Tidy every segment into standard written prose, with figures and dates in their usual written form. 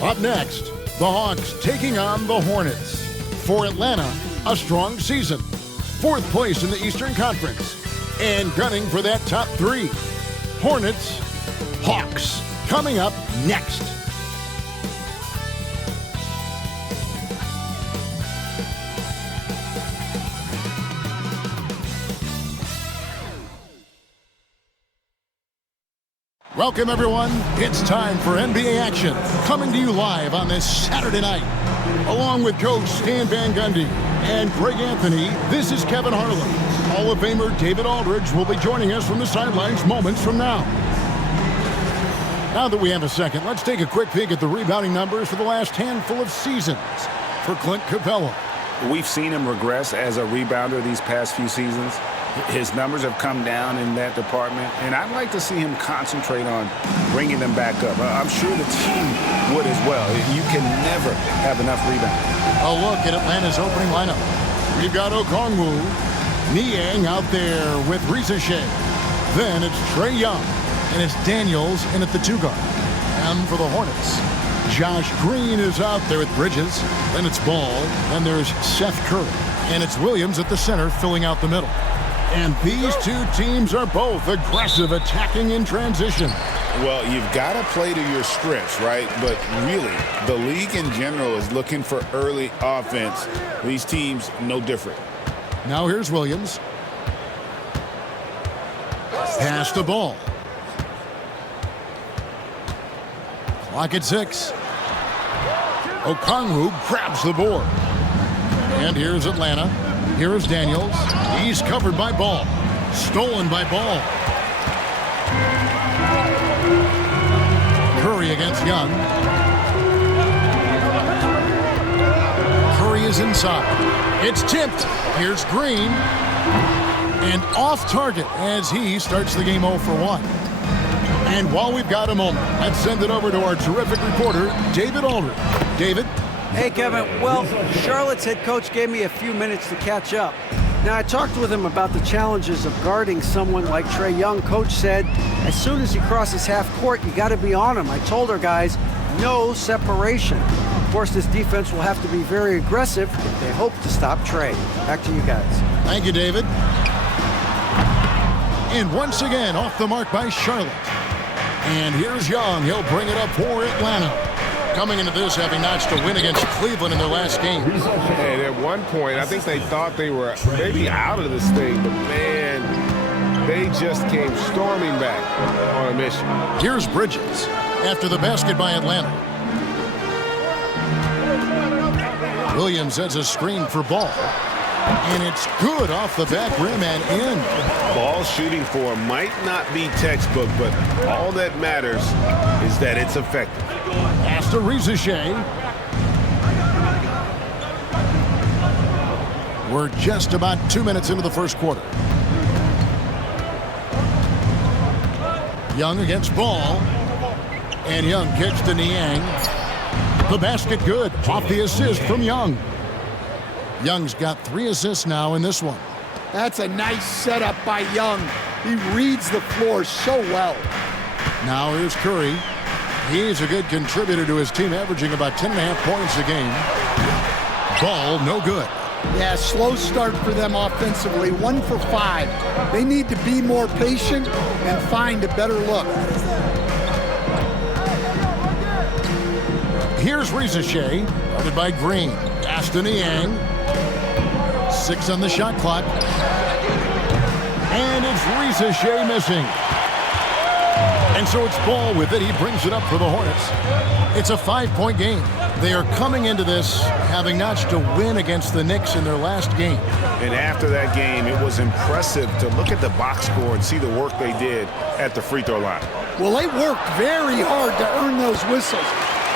Up next, the Hawks taking on the Hornets. For Atlanta, a strong season. 4th place in the Eastern Conference. And gunning for that top 3. Hornets, Hawks, coming up next. Welcome, everyone. It's time for NBA action, coming to you live on this Saturday night. Along with Coach Stan Van Gundy and Greg Anthony, this is Kevin Harlan. Hall of Famer David Aldridge will be joining us from the sidelines moments from now. Now that we have a second, let's take a quick peek at the rebounding numbers for the last handful of seasons for Clint Capella. We've seen him regress as a rebounder these past few seasons. His numbers have come down in that department, and I'd like to see him concentrate on bringing them back up. I'm sure the team would as well. You can never have enough rebounding. A look at Atlanta's opening lineup. We've got Okongwu, Niang out there with Risache. Then it's Trae Young, and it's Daniels in at the 2 guard. And for the Hornets, Josh Green is out there with Bridges. Then it's Ball. Then there's Seth Curry. And it's Williams at the center filling out the middle. And these two teams are both aggressive, attacking in transition. Well, you've got to play to your strengths, right? But really, the league in general is looking for early offense. These teams, no different. Now here's Williams. Pass the ball. Clock at 6. Okongwu grabs the board. And here's Atlanta. Here's Daniels. He's covered by Ball. Stolen by Ball. Curry against Young. Curry is inside. It's tipped. Here's Green. And off target as he starts the game 0 for 1. And while we've got a moment, let's send it over to our terrific reporter, David Aldridge. David? Hey, Kevin. Well, Charlotte's head coach gave me a few minutes to catch up. Now, I talked with him about the challenges of guarding someone like Trae Young. Coach said, as soon as he crosses half court, you got to be on him. I told our guys, no separation. Of course, this defense will have to be very aggressive if they hope to stop Trae. Back to you guys. Thank you, David. And once again, off the mark by Charlotte. And here's Young. He'll bring it up for Atlanta. Coming into this, having notched a win against Cleveland in their last game. And at one point, I think they thought they were maybe out of this thing, but man, they just came storming back on a mission. Here's Bridges after the basket by Atlanta. Williams has a screen for Ball. And it's good off the back rim and in. Ball shooting for him might not be textbook, but all that matters is that it's effective. Pass to Risache. We're just about 2 minutes into the first quarter. Young against Ball. And Young kicks to Niang. The basket good. Off the assist from Young. Young's got 3 assists now in this one. That's a nice setup by Young. He reads the floor so well. Now here's Curry. He's a good contributor to his team, averaging about 10.5 points a game. Ball, no good. Yeah, slow start for them offensively. 1 for 5. They need to be more patient and find a better look. Here's Risache, guarded by Green. Pass to Niang. 6 on the shot clock. And it's Risache missing. And so it's Ball with it. He brings it up for the Hornets. It's a 5-point game. They are coming into this having notched a win against the Knicks in their last game. And after that game, it was impressive to look at the box score and see the work they did at the free throw line. Well, they worked very hard to earn those whistles,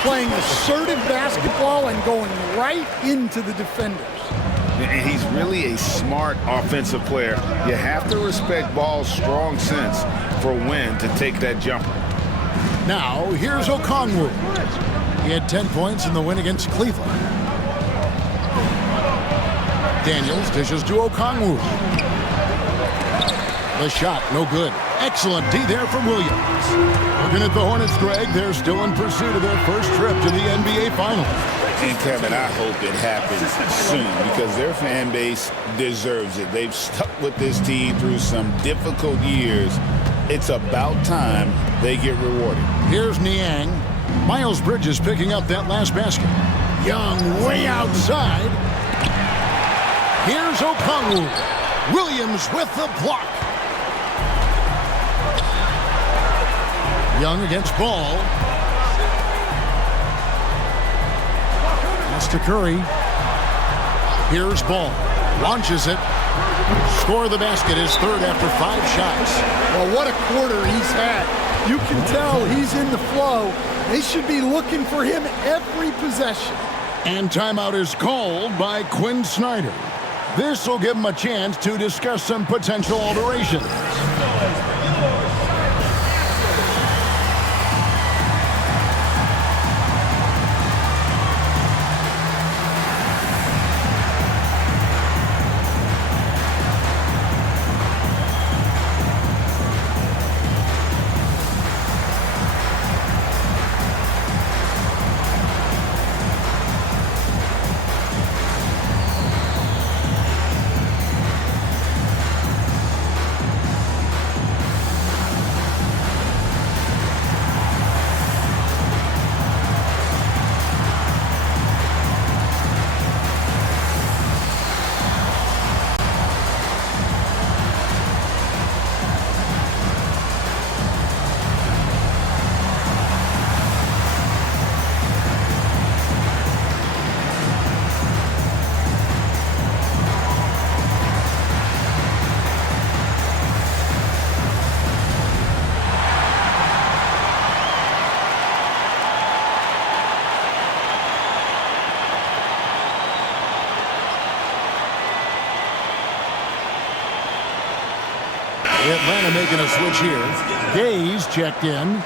playing assertive basketball and going right into the defenders. And he's really a smart offensive player. You have to respect Ball's strong sense for when to take that jumper. Now, here's Okongwu. He had 10 points in the win against Cleveland. Daniels dishes to Okongwu. The shot, no good. Excellent D there from Williams. Looking at the Hornets, Greg, they're still in pursuit of their first trip to the NBA Finals. And Kevin, I hope it happens soon because their fan base deserves it. They've stuck with this team through some difficult years. It's about time they get rewarded. Here's Niang. Miles Bridges picking up that last basket. Young way outside. Here's Okongwu. Williams with the block. Young against Ball. Pass to Curry. Here's Ball. Launches it. Score the basket, his third after 5 shots. Well, what a quarter he's had. You can tell he's in the flow. They should be looking for him every possession. And timeout is called by Quinn Snyder. This will give him a chance to discuss some potential alterations. Atlanta making a switch here. Gaze checked in.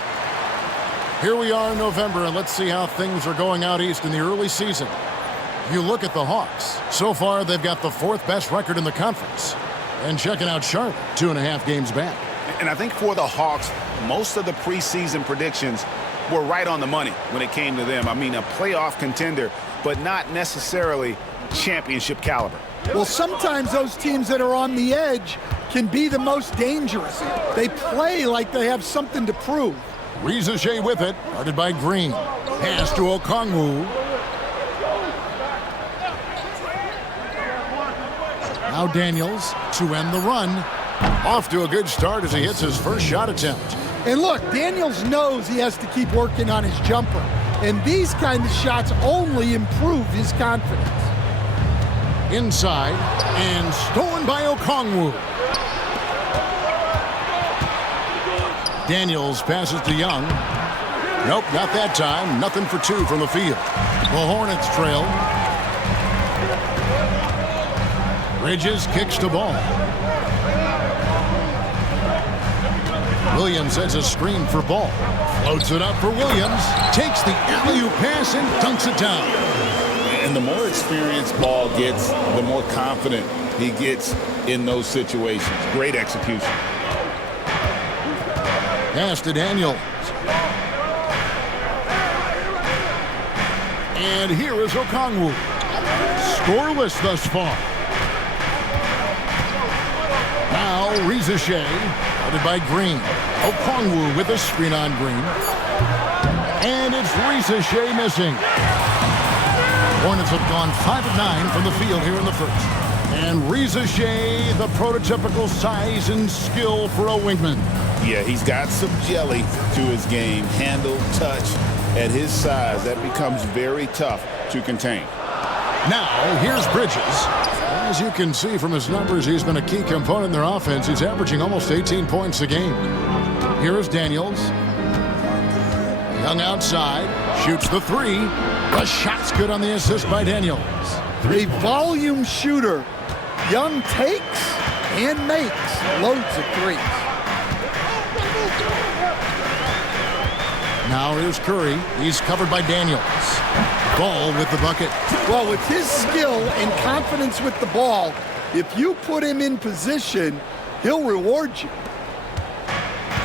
Here we are in November, and let's see how things are going out east in the early season. You look at the Hawks. So far, they've got the 4th best record in the conference. And checking out Charlotte, 2.5 games back. And I think for the Hawks, most of the preseason predictions were right on the money when it came to them. I mean, a playoff contender, but not necessarily championship caliber. Well, sometimes those teams that are on the edge can be the most dangerous. They play like they have something to prove. Rizachet with it, guarded by Green. Pass to Okongwu. Now Daniels to end the run. Off to a good start as he hits his first shot attempt. And look, Daniels knows he has to keep working on his jumper. And these kind of shots only improve his confidence. Inside, and stolen by Okongwu. Daniels passes to Young. Nope, not that time. Nothing for 2 from the field. The Hornets trail. Bridges kicks to Ball. Williams sets a screen for Ball. Floats it up for Williams. Takes the alley-oop pass and dunks it down. And the more experienced Ball gets, the more confident he gets in those situations. Great execution. Pass to Daniels. And here is Okongwu. Scoreless thus far. Now Rizachet, guarded by Green. Okongwu with a screen on Green. And it's Rizachet missing. Hornets have gone 5 of 9 from the field here in the first. And Rizachet, the prototypical size and skill for a wingman. Yeah, he's got some jelly to his game. Handle, touch. At his size, that becomes very tough to contain. Now, here's Bridges. As you can see from his numbers, he's been a key component in their offense. He's averaging almost 18 points a game. Here is Daniels. Young outside. Shoots the 3. The shot's good on the assist by Daniels. A volume shooter. Young takes and makes loads of threes. Now here's Curry. He's covered by Daniels. Ball with the bucket. Well, with his skill and confidence with the ball, if you put him in position, he'll reward you.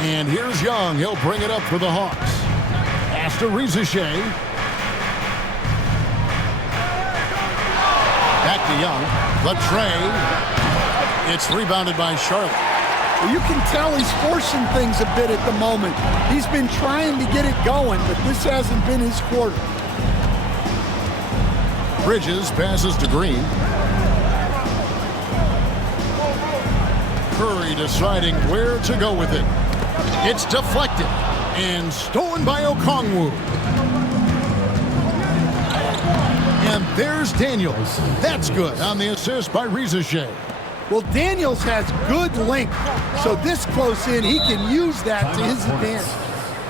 And here's Young. He'll bring it up for the Hawks. Pass to Rizichet. Back to Young. The tray. It's rebounded by Charlotte. You can tell he's forcing things a bit at the moment. He's been trying to get it going, but this hasn't been his quarter. Bridges passes to Green. Curry deciding where to go with it. It's deflected and stolen by Okongwu. And there's Daniels. That's good on the assist by Rizichet. Well, Daniels has good length, so this close in, he can use that to his advantage.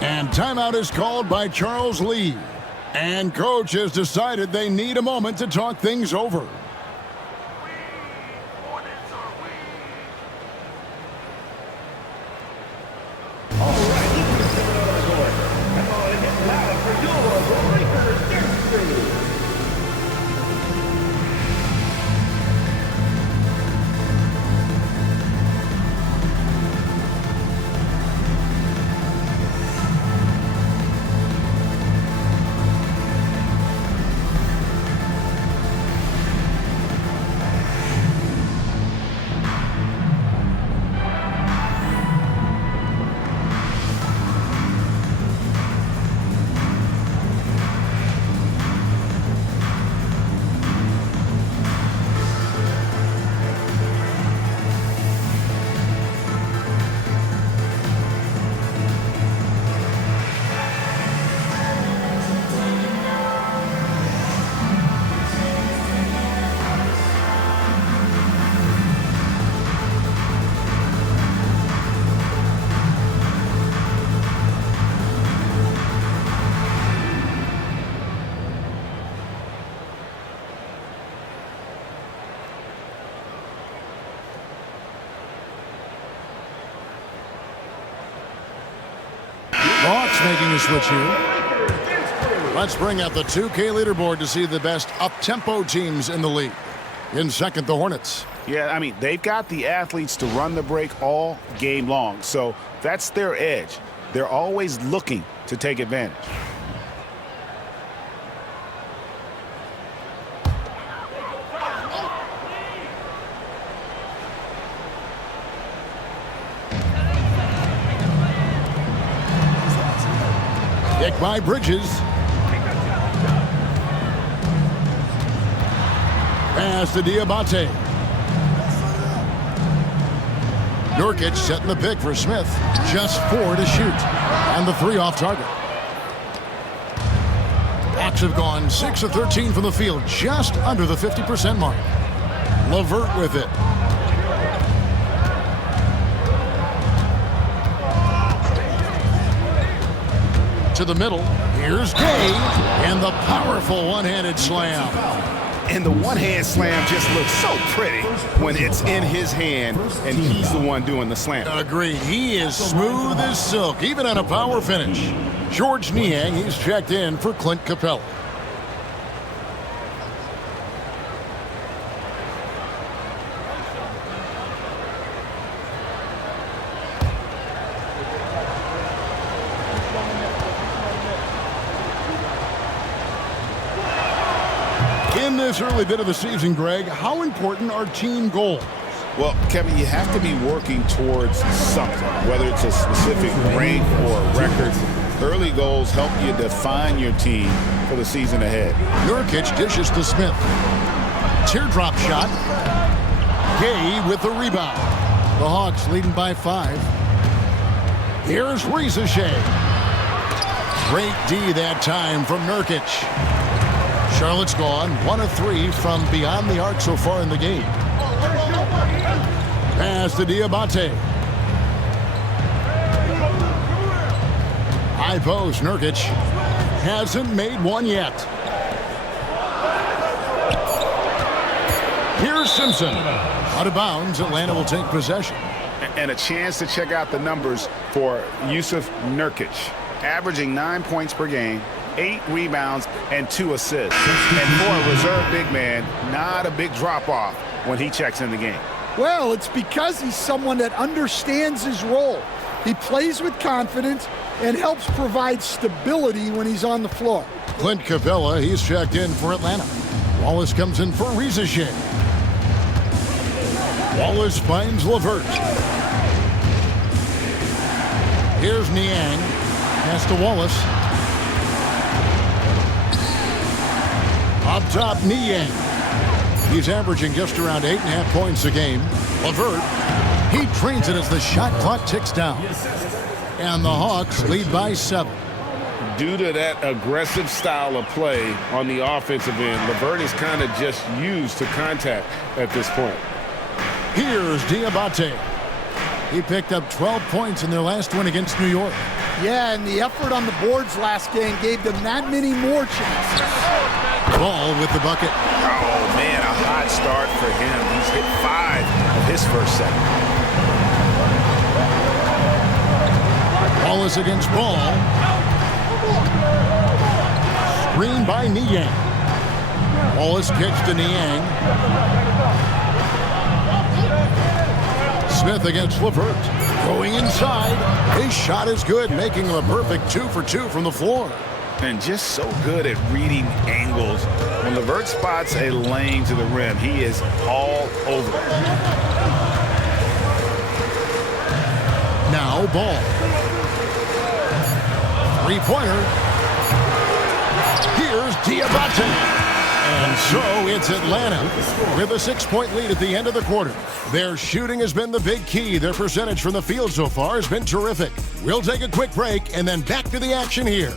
And timeout is called by Charles Lee. And coach has decided they need a moment to talk things over. Hawks making a switch here. Let's bring out the 2K leaderboard to see the best up-tempo teams in the league. In second, the Hornets. Yeah, I mean, they've got the athletes to run the break all game long, so that's their edge. They're always looking to take advantage. Kick by Bridges. Pass to Diabate. Nurkic setting the pick for Smith. Just 4 to shoot. And the 3 off target. Hawks have gone 6 of 13 from the field, just under the 50% mark. LeVert with it. To the middle. Here's Gay. And the powerful one-handed slam. And the one-hand slam just looks so pretty when it's in his hand and he's the one doing the slam. Agreed. He is smooth as silk, even on a power finish. George Niang, he's checked in for Clint Capella. In this early bit of the season, Greg, how important are team goals? Well, Kevin, you have to be working towards something, whether it's a specific rank or a record. Early goals help you define your team for the season ahead. Nurkic dishes to Smith. Teardrop shot. Gay with the rebound. The Hawks leading by 5. Here's Rizichet. Great D that time from Nurkic. Charlotte's gone 1 of 3 from beyond the arc so far in the game. Pass to Diabate. High post, Nurkic hasn't made one yet. Here's Simpson. Out of bounds, Atlanta will take possession. And a chance to check out the numbers for Yusuf Nurkic. Averaging 9 points per game, 8 rebounds, and 2 assists. And for a reserve big man, not a big drop-off when he checks in the game. Well, it's because he's someone that understands his role. He plays with confidence and helps provide stability when he's on the floor. Clint Capella, he's checked in for Atlanta. Wallace comes in for Rizachet. Wallace finds LeVert. Here's Niang. Pass to Wallace. Up top, Niang. He's averaging just around 8.5 points a game. LeVert, he drains it as the shot clock ticks down. And the Hawks lead by 7. Due to that aggressive style of play on the offensive end, LeVert is kind of just used to contact at this point. Here's Diabate. He picked up 12 points in their last win against New York. Yeah, and the effort on the boards last game gave them that many more chances. Ball with the bucket. Oh, man, a hot start for him. He's hit 5 of his first 7. Wallace against Ball. Screen by Niang. Wallace kicks to Niang. Smith against LeVert. Going inside. His shot is good, making him a perfect 2 for 2 from the floor. And just so good at reading angles. When LeVert spots a lane to the rim, he is all over it. Now Ball. Three-pointer. Here's Diabate. And so it's Atlanta with a 6-point lead at the end of the quarter. Their shooting has been the big key. Their percentage from the field so far has been terrific. We'll take a quick break and then back to the action here.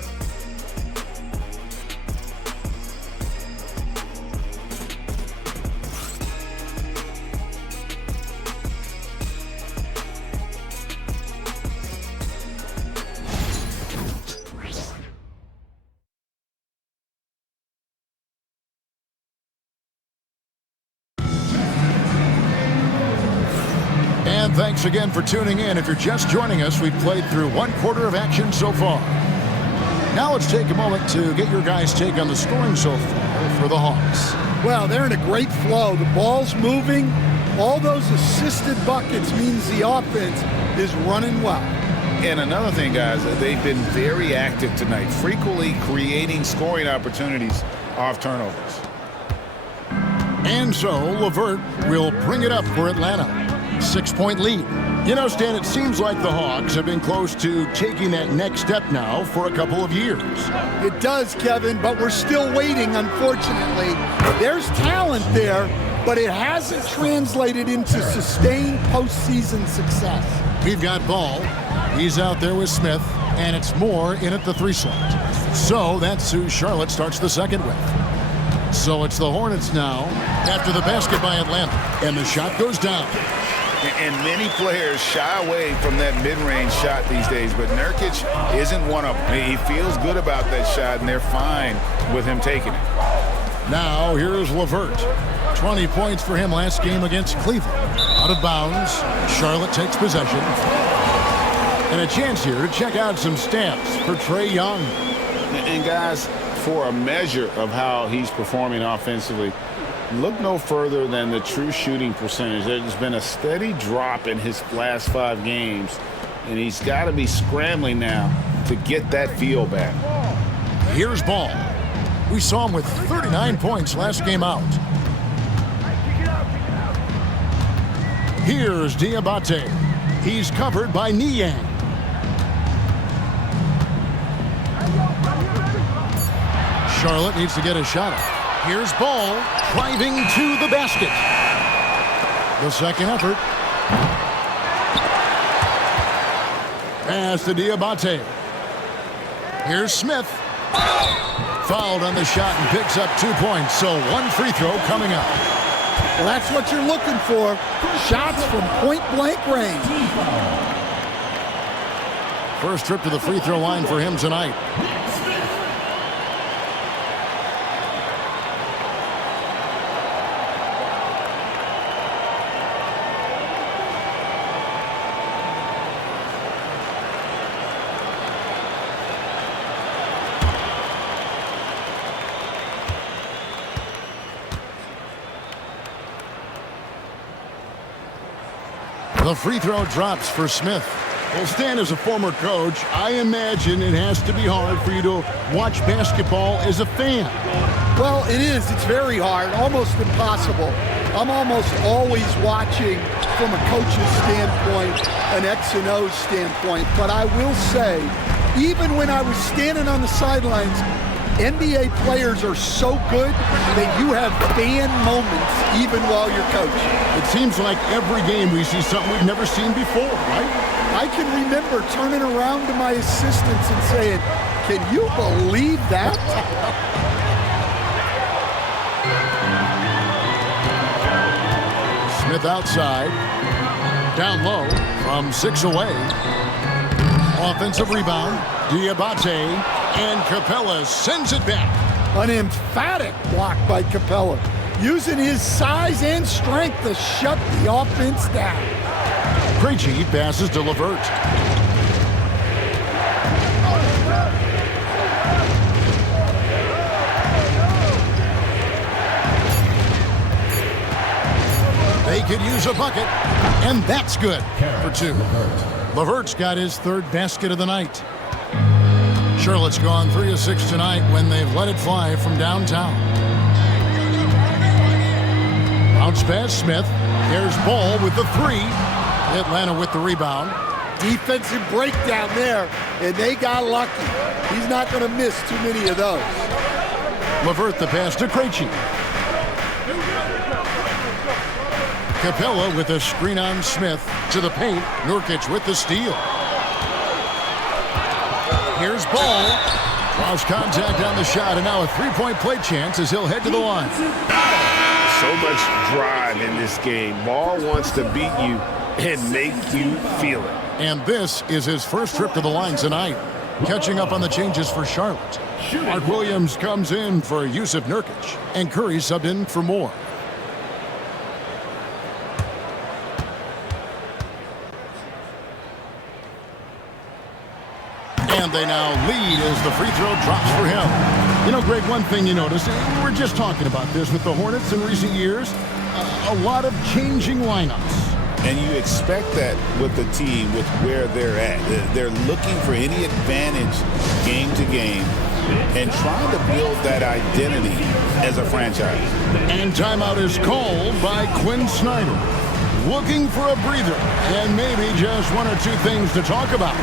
And thanks again for tuning in. If you're just joining us, we've played through 1 quarter of action so far. Now let's take a moment to get your guys' take on the scoring so far for the Hawks. Well, they're in a great flow. The ball's moving. All those assisted buckets means the offense is running well. And another thing, guys, they've been very active tonight, frequently creating scoring opportunities off turnovers. And so LeVert will bring it up for Atlanta. 6-point lead. You know, Stan, it seems like the Hawks have been close to taking that next step now for a couple of years. It does, Kevin, but we're still waiting, unfortunately. There's talent there, but it hasn't translated into sustained postseason success. We've got Ball. He's out there with Smith, and it's Moore in at the 3 slot. So that's who Charlotte starts the second with. So it's the Hornets now after the basket by Atlanta, and the shot goes down. And many players shy away from that mid-range shot these days, but Nurkic isn't one of them. He feels good about that shot, and they're fine with him taking it. Now here's LeVert. 20 points for him last game against Cleveland. Out of bounds. Charlotte takes possession. And a chance here to check out some stats for Trae Young. And guys, for a measure of how he's performing offensively, look no further than the true shooting percentage. There's been a steady drop in his last 5 games, and he's got to be scrambling now to get that feel back. Here's Ball. We saw him with 39 points last game out. Here's Diabate. He's covered by Niang. Charlotte needs to get a shot up. Here's Ball driving to the basket. The second effort. Pass to Diabate. Here's Smith. Fouled on the shot and picks up 2 points. So 1 free throw coming up. Well, that's what you're looking for. Shots from point-blank range. First trip to the free throw line for him tonight. The free throw drops for Smith. Well, Stan, as a former coach, I imagine it has to be hard for you to watch basketball as a fan. Well, it is. It's very hard, almost impossible. I'm almost always watching from a coach's standpoint, an X and O standpoint. But I will say, even when I was standing on the sidelines, NBA players are so good that you have fan moments even while you're coaching. It seems like every game we see something we've never seen before, right? I can remember turning around to my assistants and saying, "Can you believe that?" Smith outside, down low from 6 away. Offensive rebound, Diabate, and Capella sends it back. An emphatic block by Capella, using his size and strength to shut the offense down. Krejci passes to LeVert. They could use a bucket, and that's good for 2. LeVert's got his 3rd basket of the night. Charlotte's gone 3 of 6 tonight when they've let it fly from downtown. Bounce pass, Smith. There's Ball with the 3. Atlanta with the rebound. Defensive breakdown there, and they got lucky. He's not going to miss too many of those. LeVert the pass to Krejci. Capella with a screen on Smith to the paint. Nurkic with the steal. Here's Ball. Lost contact on the shot, and now a 3-point play chance as he'll head to the line. So much drive in this game. Ball wants to beat you and make you feel it. And this is his first trip to the line tonight. Catching up on the changes for Charlotte. Mark Williams comes in for Yusuf Nurkic, and Curry subbed in for Moore. And they now lead as the free throw drops for him. You know, Greg, one thing you notice, we were just talking about this with the Hornets in recent years, a lot of changing lineups. And you expect that with the team, with where they're at. They're looking for any advantage game to game and trying to build that identity as a franchise. And timeout is called by Quinn Snyder. Looking for a breather and maybe just 1 or 2 things to talk about.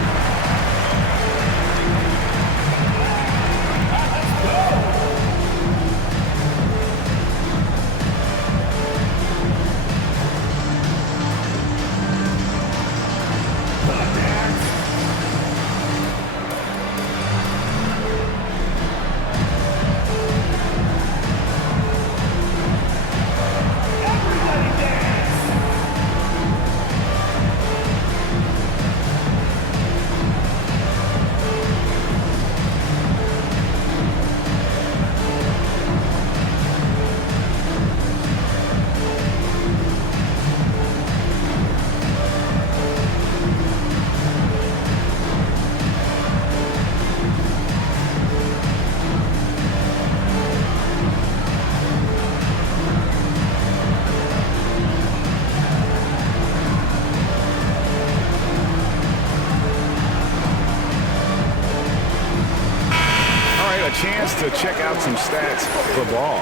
Chance to check out some stats for Ball.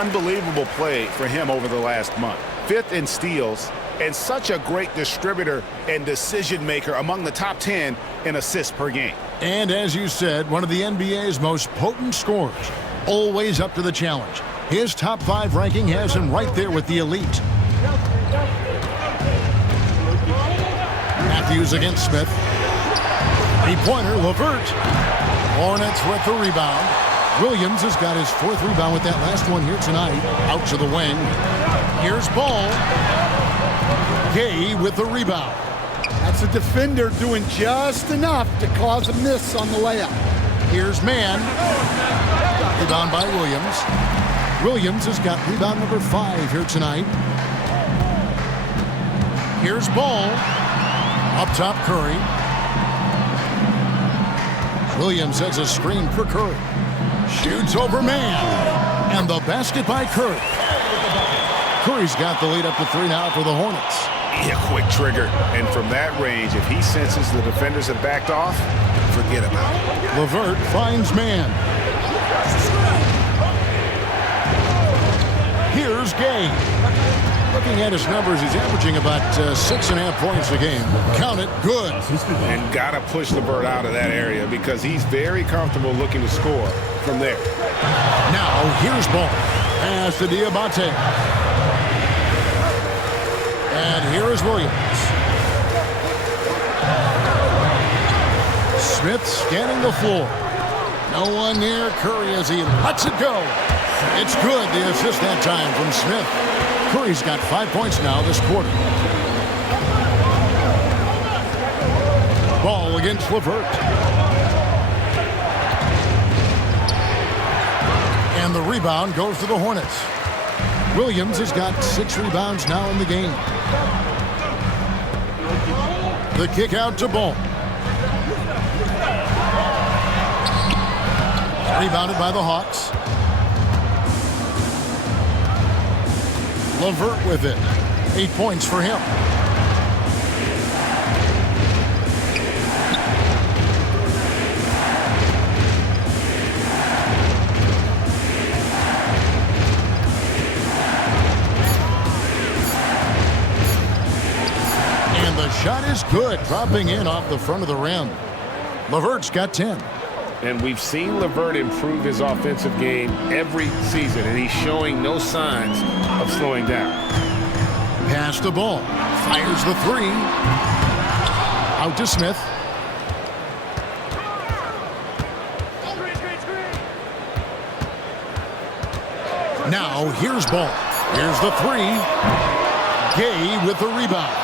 Unbelievable play for him over the last month. 5th in steals and such a great distributor and decision maker, among the top 10 in assists per game. And as you said, one of the NBA's most potent scorers, always up to the challenge. His top 5 ranking has him right there with the elite. Matthews against Smith. 3-pointer, LeVert. Hornets with the rebound. Williams has got his 4th rebound with that last one here tonight. Out to the wing. Here's Ball. Gay with the rebound. That's a defender doing just enough to cause a miss on the layup. Here's Mann. Rebound by Williams. Williams has got rebound number 5 here tonight. Here's Ball. Up top, Curry. Williams has a screen for Curry. Shoots over Mann. And the basket by Curry. Curry's got the lead up to 3 now for the Hornets. A quick trigger. And from that range, if he senses the defenders have backed off, forget about it. LeVert finds man. Here's Gay. Looking at his numbers, he's averaging about 6.5 points a game. Count it, good. And got to push LeVert out of that area because he's very comfortable looking to score from there. Now, here's ball. Pass to Diabate. And here is Williams. Smith scanning the floor. No one near Curry as he lets it go. It's good, the assist that time from Smith. Curry's got 5 points now this quarter. Ball against LeVert. And the rebound goes to the Hornets. Williams has got 6 rebounds now in the game. The kick out to Ball. Rebounded by the Hawks. LeVert with it. 8 points for him. And the shot is good, dropping in off the front of the rim. LeVert's got 10. And we've seen LeVert improve his offensive game every season, and he's showing no signs of slowing down. Pass the ball. Fires the 3. Out to Smith. Now here's Ball. Here's the 3. Gay with the rebound.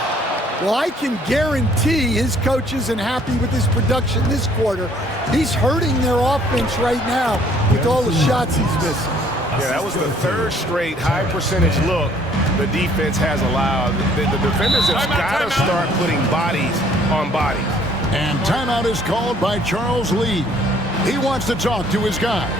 Well, I can guarantee his coach isn't happy with his production this quarter. He's hurting their offense right now with all the shots he's missing. Yeah, that was the 3rd straight high percentage look the defense has allowed. The defenders have got to start putting bodies on bodies. And timeout is called by Charles Lee. He wants to talk to his guys.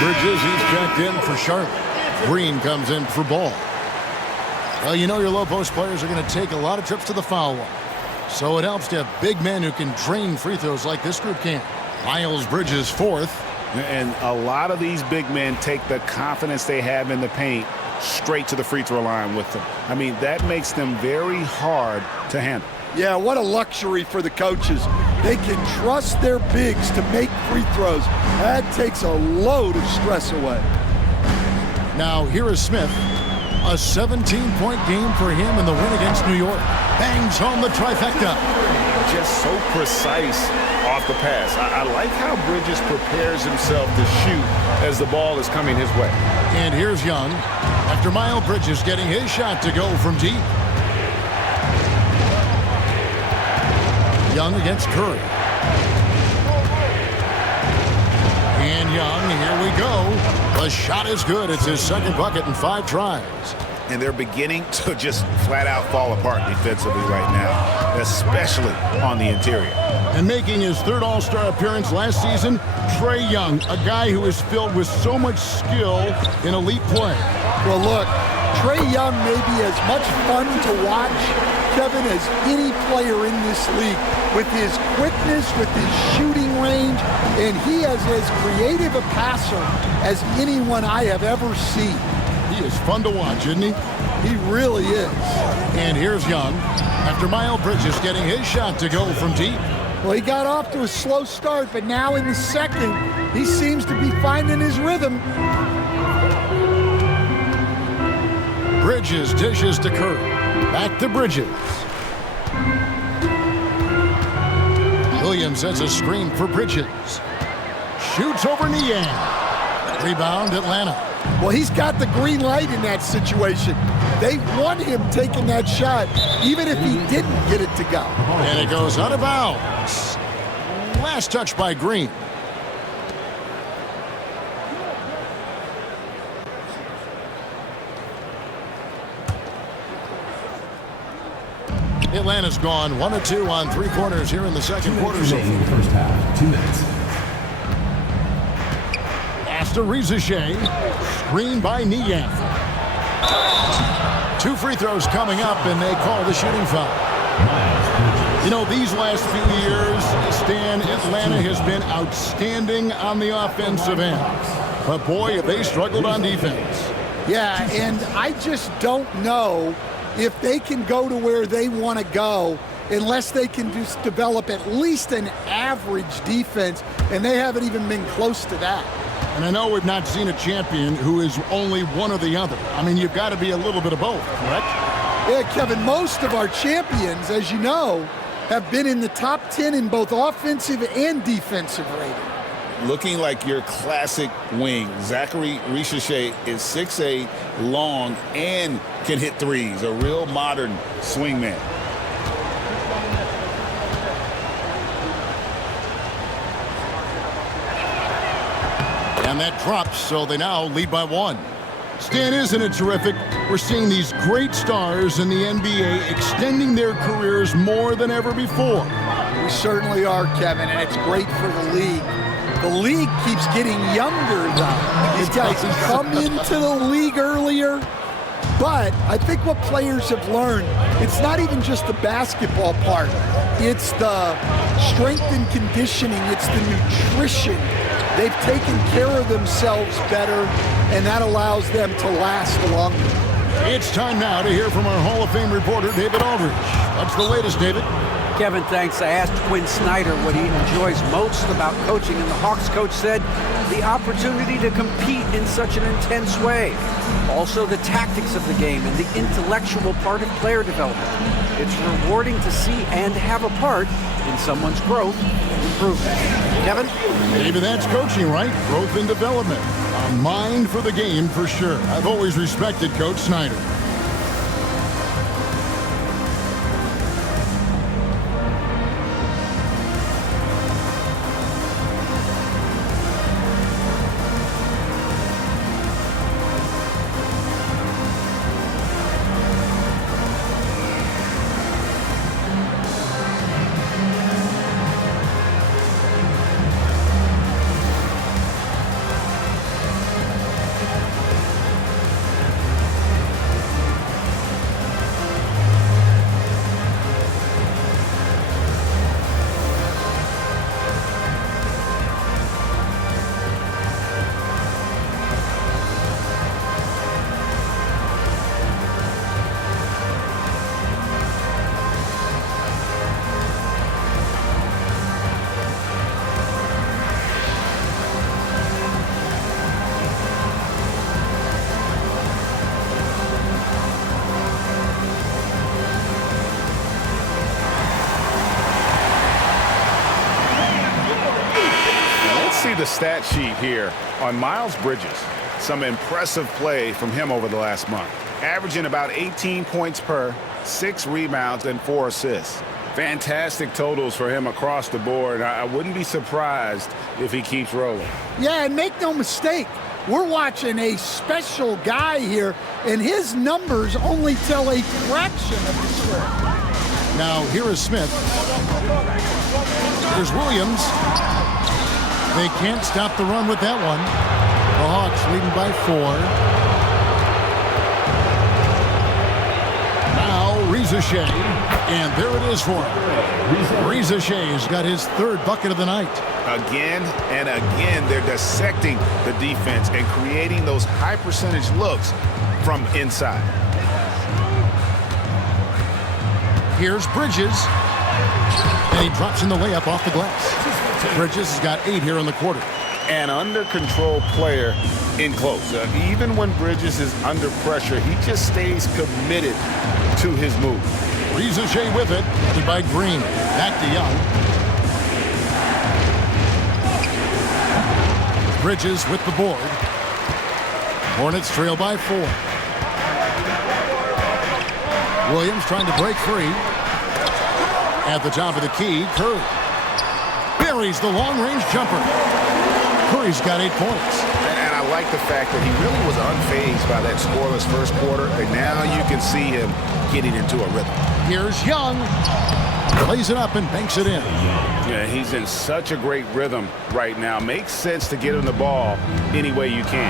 Bridges, he's checked in for Charlotte. Green comes in for Ball. Well, you know your low post players are going to take a lot of trips to the foul line. So it helps to have big men who can drain free throws like this group can. Miles Bridges 4th. And a lot of these big men take the confidence they have in the paint straight to the free throw line with them. I mean, that makes them very hard to handle. Yeah, what a luxury for the coaches. They can trust their bigs to make free throws. That takes a load of stress away. Now here is Smith. A 17-point game for him in the win against New York. Bangs home the trifecta. Just so precise off the pass. I like how Bridges prepares himself to shoot as the ball is coming his way. And here's Young. After Miles Bridges getting his shot to go from deep. Young against Curry. And Young, here we go. The shot is good. It's his second bucket in 5 tries. and they're beginning to just flat out fall apart defensively right now, especially on the interior. And making his third All-Star appearance last season, Trae Young, a guy who is filled with so much skill in elite play. Well, look, Trae Young may be as much fun to watch, Kevin, as any player in this league, with his quickness, with his shooting range, and he is as creative a passer as anyone I have ever seen. He is fun to watch, isn't he? He really is. And here's Young, after Miles Bridges getting his shot to go from deep. Well, he got off to a slow start, but now in the second, he seems to be finding his rhythm. Bridges dishes to Curry. Back to Bridges. Williams sets a screen for Bridges. Shoots over Niang. Rebound, Atlanta. Well, he's got the green light in that situation. They want him taking that shot, even if he didn't get it to go. And it goes out of bounds. Last touch by Green. Atlanta's gone 1 of 2 on 3 corners here in the second quarter. So first half, 2 minutes. Pass to Rizichet. Screen by Niang. 2 free throws coming up, and they call the shooting foul. You know, these last few years, Stan, Atlanta has been outstanding on the offensive end. But boy, have they struggled on defense. Yeah, and I just don't know if they can go to where they want to go unless they can just develop at least an average defense, and they haven't even been close to that. And I know we've not seen a champion who is only one or the other. I mean, you've got to be a little bit of both, correct? Yeah, Kevin, most of our champions, as you know, have been in the top 10 in both offensive and defensive rating. Looking like your classic wing. Zachary Rizichet is 6'8", long, and can hit threes. A real modern swingman. And that drops, so they now lead by 1. Stan, isn't it terrific? We're seeing these great stars in the NBA extending their careers more than ever before. We certainly are, Kevin, and it's great for the league. The league keeps getting younger, though. These guys come into the league earlier, but I think what players have learned, it's not even just the basketball part. It's the strength and conditioning. It's the nutrition. They've taken care of themselves better, and that allows them to last longer. It's time now to hear from our Hall of Fame reporter, David Aldridge. What's the latest, David? Kevin, thanks. I asked Quinn Snyder what he enjoys most about coaching, and the Hawks coach said the opportunity to compete in such an intense way. Also, the tactics of the game and the intellectual part of player development. It's rewarding to see and have a part in someone's growth and improvement. Kevin? Maybe that's coaching, right? Growth and development. A mind for the game, for sure. I've always respected Coach Snyder. The stat sheet here on Miles Bridges. Some impressive play from him over the last month. Averaging about 18 points per, 6 rebounds, and 4 assists. Fantastic totals for him across the board. I wouldn't be surprised if he keeps rolling. Yeah, and make no mistake, we're watching a special guy here, and his numbers only tell a fraction of the story. Now, here is Smith. Here's Williams. They can't stop the run with that one. The Hawks leading by 4. Reza Shea, and there it is for him. Reza Shea's got his 3rd bucket of the night. Again and again, they're dissecting the defense and creating those high percentage looks from inside. Here's Bridges, and he drops in the layup off the glass. Bridges has got 8 here in the quarter. An under-control player in close. Even when Bridges is under pressure, he just stays committed to his move. Reza Shea with it, led by Green. Back to Young. Bridges with the board. Hornets trail by 4. Williams trying to break free. At the top of the key, Curry buries the long-range jumper. Curry's got 8 points. And I like the fact that he really was unfazed by that scoreless first quarter, and now you can see him getting into a rhythm. Here's Young. Plays it up and banks it in. Yeah, he's in such a great rhythm right now. Makes sense to get him the ball any way you can.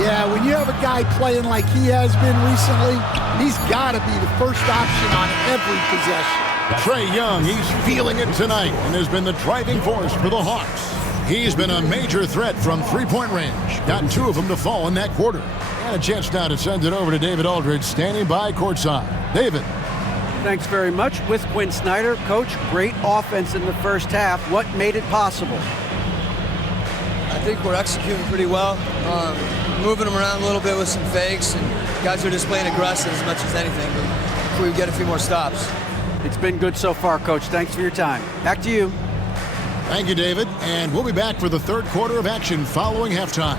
Yeah, when you have a guy playing like he has been recently, he's got to be the first option on every possession. Trae Young, he's feeling it tonight and has been the driving force for the Hawks. He's been a major threat from three-point range. Got 2 of them to fall in that quarter. And a chance now to send it over to David Aldridge, standing by courtside. David. Thanks very much. With Quinn Snyder, Coach, great offense in the first half. What made it possible? I think we're executing pretty well. Moving them around a little bit with some fakes, and guys are just playing aggressive as much as anything. But if we get a few more stops. It's been good so far, Coach. Thanks for your time. Back to you. Thank you, David. And we'll be back for the 3rd quarter of action following halftime.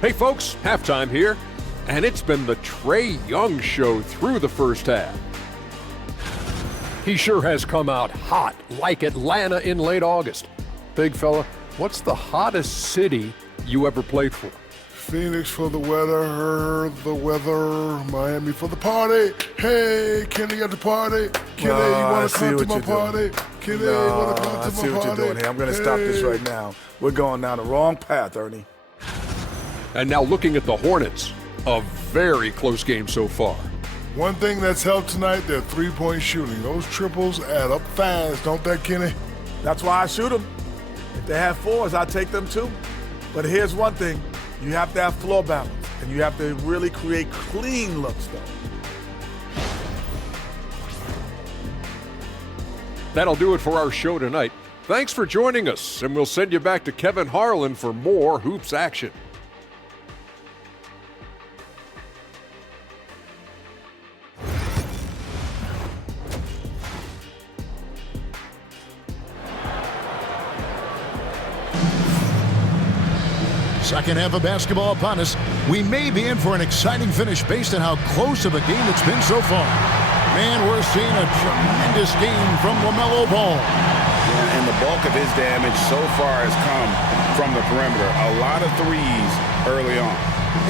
Hey folks, halftime here, and it's been the Trae Young show through the first half. He sure has come out hot, like Atlanta in late August. Big fella, what's the hottest city you ever played for? Phoenix for the weather, Miami for the party. Hey, Kenny got the party. Kenny, you want to come to my party? Kenny, you want to come to my party? I see what you're doing here. I'm going to stop this right now. We're going down the wrong path, Ernie. And now looking at the Hornets, a very close game so far. One thing that's helped tonight, their three-point shooting. Those triples add up fast, don't they, Kenny? That's why I shoot them. If they have 4s, I take them too. But here's one thing. You have to have floor balance, and you have to really create clean looks, though. That'll do it for our show tonight. Thanks for joining us, and we'll send you back to Kevin Harlan for more hoops action. Second half of basketball upon us. We may be in for an exciting finish based on how close of a game it's been so far. Man, we're seeing a tremendous game from LaMelo Ball. Yeah, and the bulk of his damage so far has come from the perimeter. A lot of threes early on.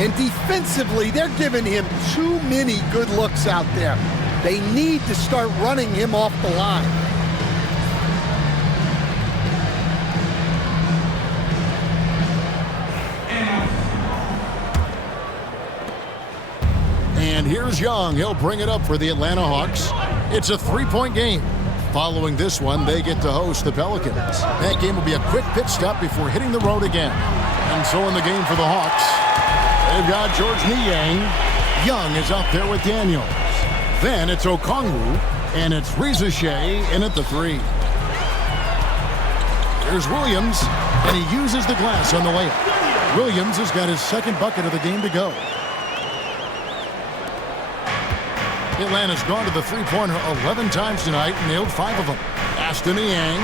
And defensively, they're giving him too many good looks out there. They need to start running him off the line. And here's Young. He'll bring it up for the Atlanta Hawks. It's a three-point game. Following this one, they get to host the Pelicans. That game will be a quick pit stop before hitting the road again. And so in the game for the Hawks, they've got George Niang. Young is out there with Daniels. Then it's Okongwu, and it's Reza Shea in at the 3. Here's Williams, and he uses the glass on the layup. Williams has got his second bucket of the game to go. Atlanta's gone to the three-pointer 11 times tonight, nailed 5 of them. Pass to Niang.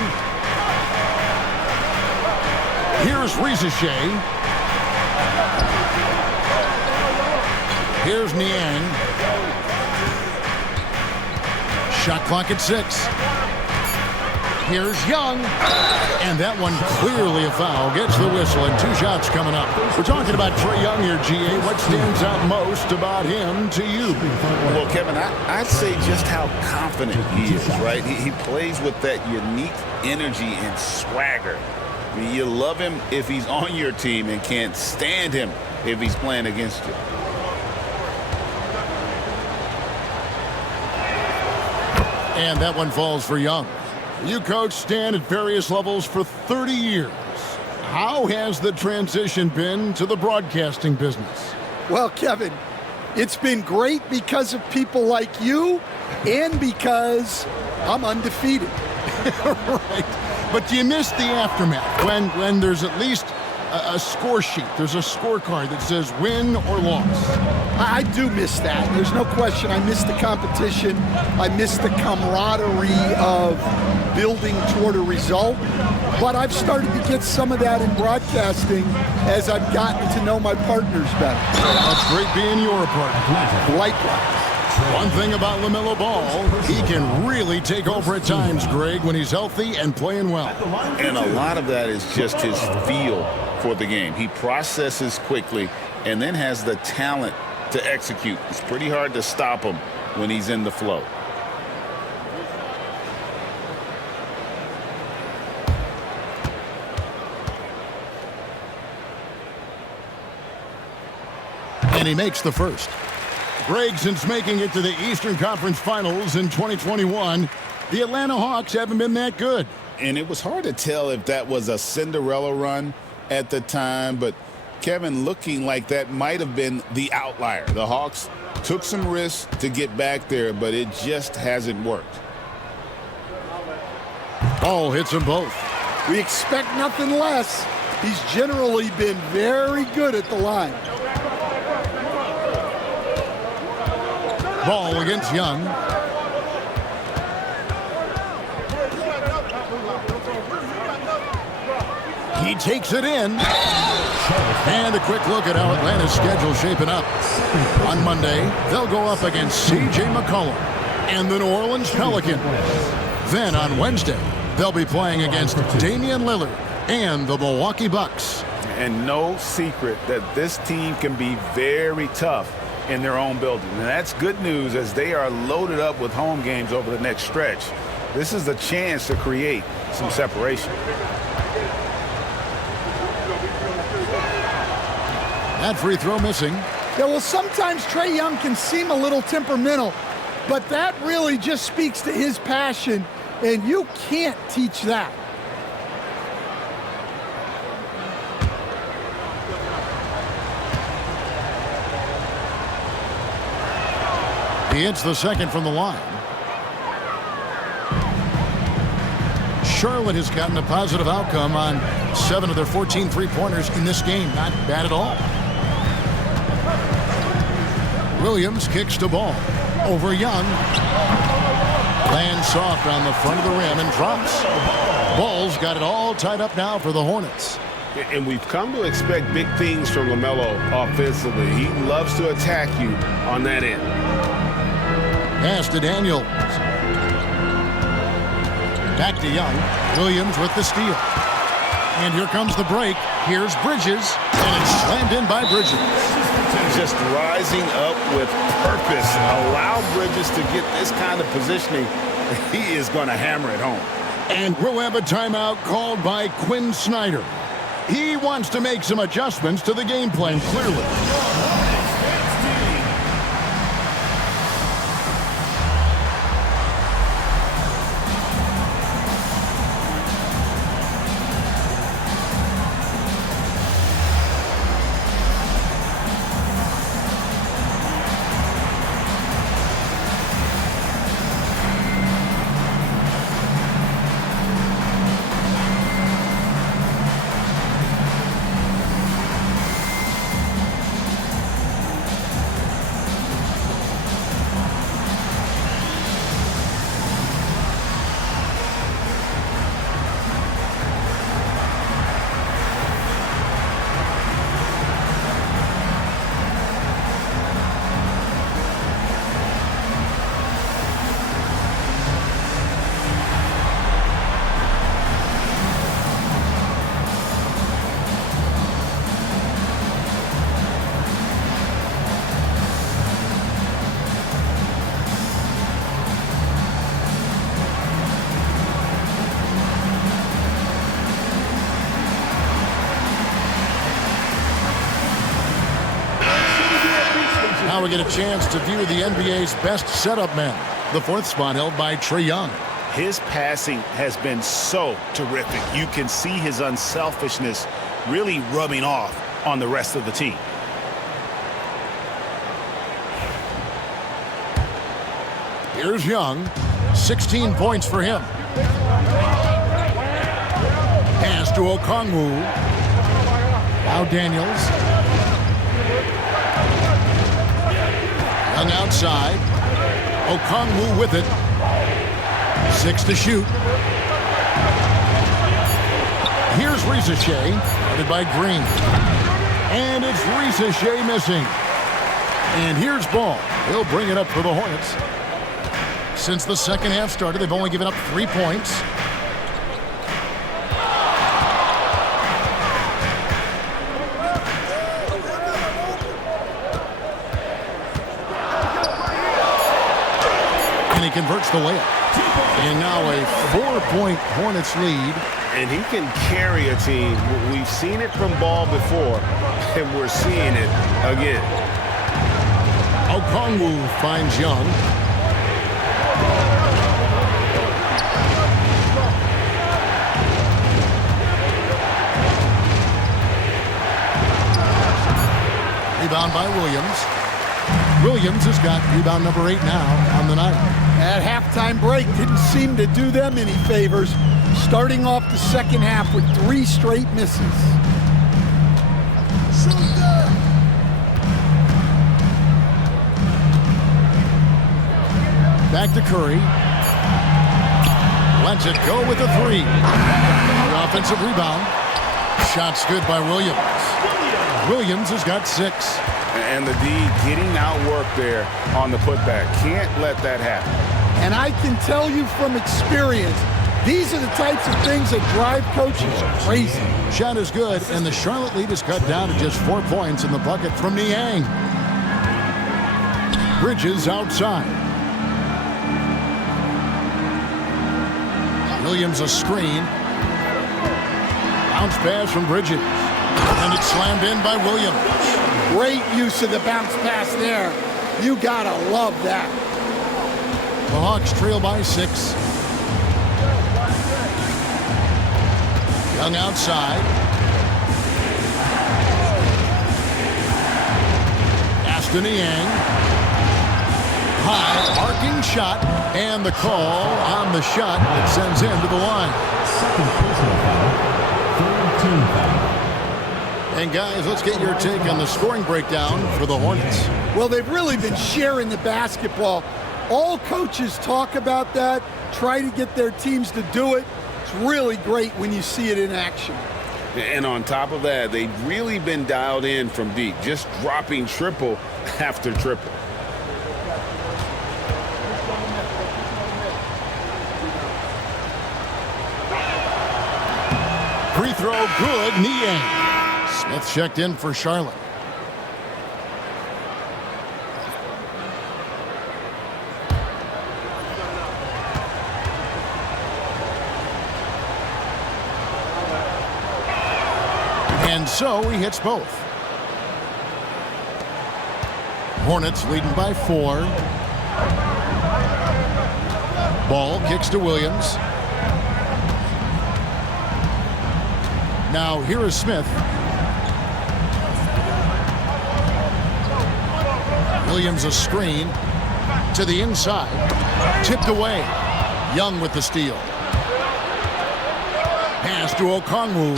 Here's Reza Shea. Here's Niang. Shot clock at 6. Here's Young. And that one clearly a foul. Gets the whistle and 2 shots coming up. We're talking about Trae Young here, GA. What stands out most about him to you? Well, Kevin, I'd say just how confident he is, right? He plays with that unique energy and swagger. I mean, you love him if he's on your team and can't stand him if he's playing against you. And that one falls for Young. You coached Stan at various levels for 30 years. How has the transition been to the broadcasting business? Well, Kevin, it's been great because of people like you and because I'm undefeated. Right. But do you miss the aftermath when there's at least a score sheet? There's a scorecard that says win or loss. I do miss that. There's no question. I miss the competition. I miss the camaraderie of building toward a result. But I've started to get some of that in broadcasting as I've gotten to know my partners better. That's great being your partner. Likewise. One thing about LaMelo Ball, he can really take over at times, Greg, when he's healthy and playing well. And a lot of that is just his feel for the game. He processes quickly and then has the talent to execute. It's pretty hard to stop him when he's in the flow. And he makes the first. Greg, since making it to the Eastern Conference Finals in 2021, the Atlanta Hawks haven't been that good. And it was hard to tell if that was a Cinderella run at the time, but Kevin, looking like that might have been the outlier. The Hawks took some risks to get back there, but it just hasn't worked. Ball hits them both. We expect nothing less. He's generally been very good at the line. Ball against Young. He takes it in. And a quick look at how Atlanta's schedule shaping up. On Monday, they'll go up against C.J. McCollum and the New Orleans Pelicans. Then on Wednesday, they'll be playing against Damian Lillard and the Milwaukee Bucks. And no secret that this team can be very tough in their own building. And that's good news as they are loaded up with home games over the next stretch. This is a chance to create some separation. That free throw missing. Yeah, well, sometimes Trae Young can seem a little temperamental, but that really just speaks to his passion, and you can't teach that. He hits the second from the line. Charlotte has gotten a positive outcome on 7 of their 14 three-pointers in this game. Not bad at all. Williams kicks the ball over Young. Lands soft on the front of the rim and drops. Ball's got it all tied up now for the Hornets. And we've come to expect big things from LaMelo offensively. He loves to attack you on that end. Pass to Daniels. Back to Young. Williams with the steal. And here comes the break. Here's Bridges. And it's slammed in by Bridges. Just rising up with purpose. Allow Bridges to get this kind of positioning. He is going to hammer it home. And we'll have a timeout called by Quinn Snyder. He wants to make some adjustments to the game plan, clearly. Now we get a chance to view the NBA's best setup men. The fourth spot held by Trae Young. His passing has been so terrific. You can see his unselfishness really rubbing off on the rest of the team. Here's Young. 16 points for him. Pass to Okongwu. Now Daniels. Young outside. Okongwu with it. 6 to shoot. Here's Ricochet, guarded by Green. And it's Ricochet missing. And here's Ball. He'll bring it up for the Hornets. Since the second half started, they've only given up 3 points. And he converts the layup. And now a 4-point Hornets lead. And he can carry a team. We've seen it from Ball before, and we're seeing it again. Okongwu finds Young. Rebound by Williams. Williams has got rebound number 8 now on the night. That halftime break didn't seem to do them any favors, starting off the second half with 3 straight misses. Back to Curry. Lets it go with a 3. The offensive rebound. Shot's good by Williams. Williams has got 6. And the D getting outworked there on the putback. Can't let that happen. And I can tell you from experience, these are the types of things that drive coaches crazy. Shot is good, and the Charlotte lead is cut down to just 4 points in the bucket from Niang. Bridges outside. Williams a screen. Bounce pass from Bridges. And it's slammed in by Williams. Great use of the bounce pass there. You gotta love that. The Hawks trail by 6. Young outside. Aston Niang. High, arcing shot, and the call on the shot that sends him to the line. Second personal foul. 13 foul. And guys, let's get your take on the scoring breakdown for the Hornets. Well, they've really been sharing the basketball. All coaches talk about that, try to get their teams to do it. It's really great when you see it in action. And on top of that, they've really been dialed in from deep, just dropping triple after triple. Free throw good, Niang. Smith checked in for Charlotte. And so he hits both. Hornets leading by 4. Ball kicks to Williams. Now here is Smith. Williams a screen to the inside. Tipped away. Young with the steal. Pass to Okongwu.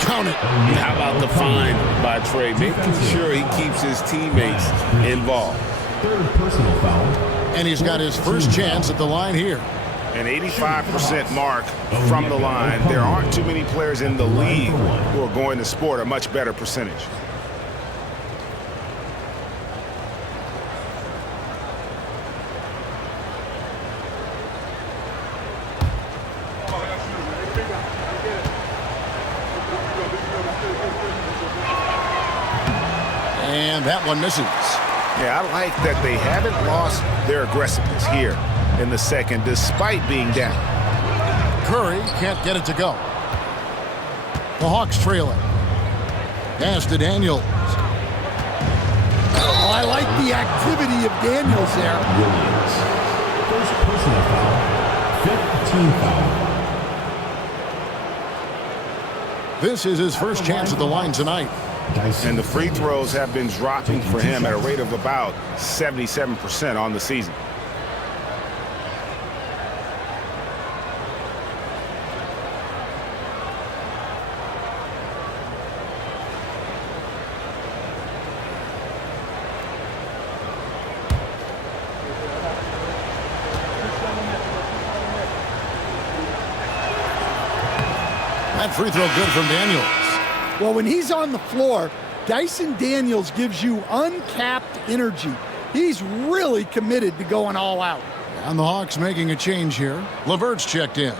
Count it. How about the find by Trae, making sure he keeps his teammates involved. Third personal foul. And he's got his first chance at the line here. An 85% mark from the line. There aren't too many players in the league who are going to sport a much better percentage. And that one misses. Yeah, I like that they haven't lost their aggressiveness here in the second, despite being down. Curry can't get it to go. The Hawks trailing. Pass to Daniels. Oh, I like the activity of Daniels there. Williams. First personal foul. 5th team foul. This is his first chance at the line tonight. And the free throws have been dropping for him at a rate of about 77% on the season. That free throw good from Daniels. Well, when he's on the floor, Jayson Daniels gives you uncapped energy. He's really committed to going all out. And the Hawks making a change here. LeVert's checked in.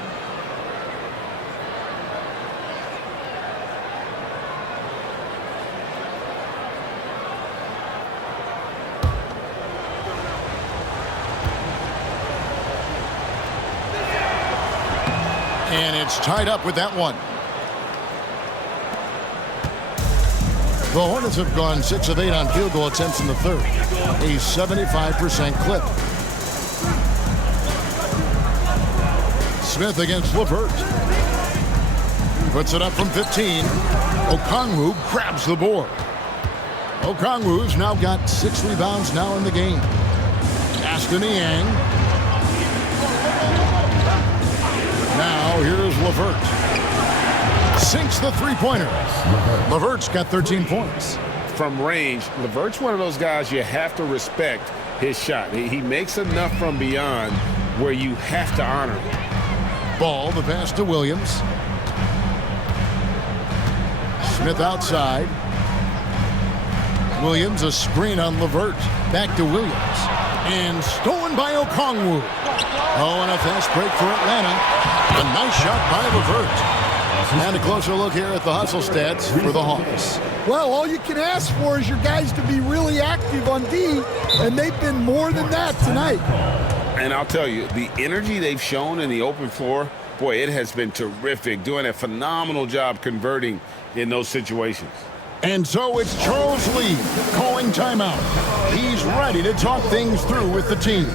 And it's tied up with that one. The Hornets have gone 6 of 8 on field goal attempts in the third. A 75% clip. Smith against LeVert. Puts it up from 15. Okongwu grabs the board. Okongwu's now got 6 rebounds now in the game. Pass to Niang. Now here's LeVert. Sinks the three-pointer. LeVert's got 13 points. From range, LeVert's one of those guys you have to respect his shot. He makes enough from beyond where you have to honor him. Ball, the pass to Williams. Smith outside. Williams, a screen on LeVert. Back to Williams. And stolen by Okongwu. Oh, and a fast break for Atlanta. A nice shot by LeVert. And a closer look here at the hustle stats for the Hawks. Well, all you can ask for is your guys to be really active on D, and they've been more than that tonight. And I'll tell you, the energy they've shown in the open floor, boy, it has been terrific, doing a phenomenal job converting in those situations. And so it's Charles Lee calling timeout. He's ready to talk things through with the team.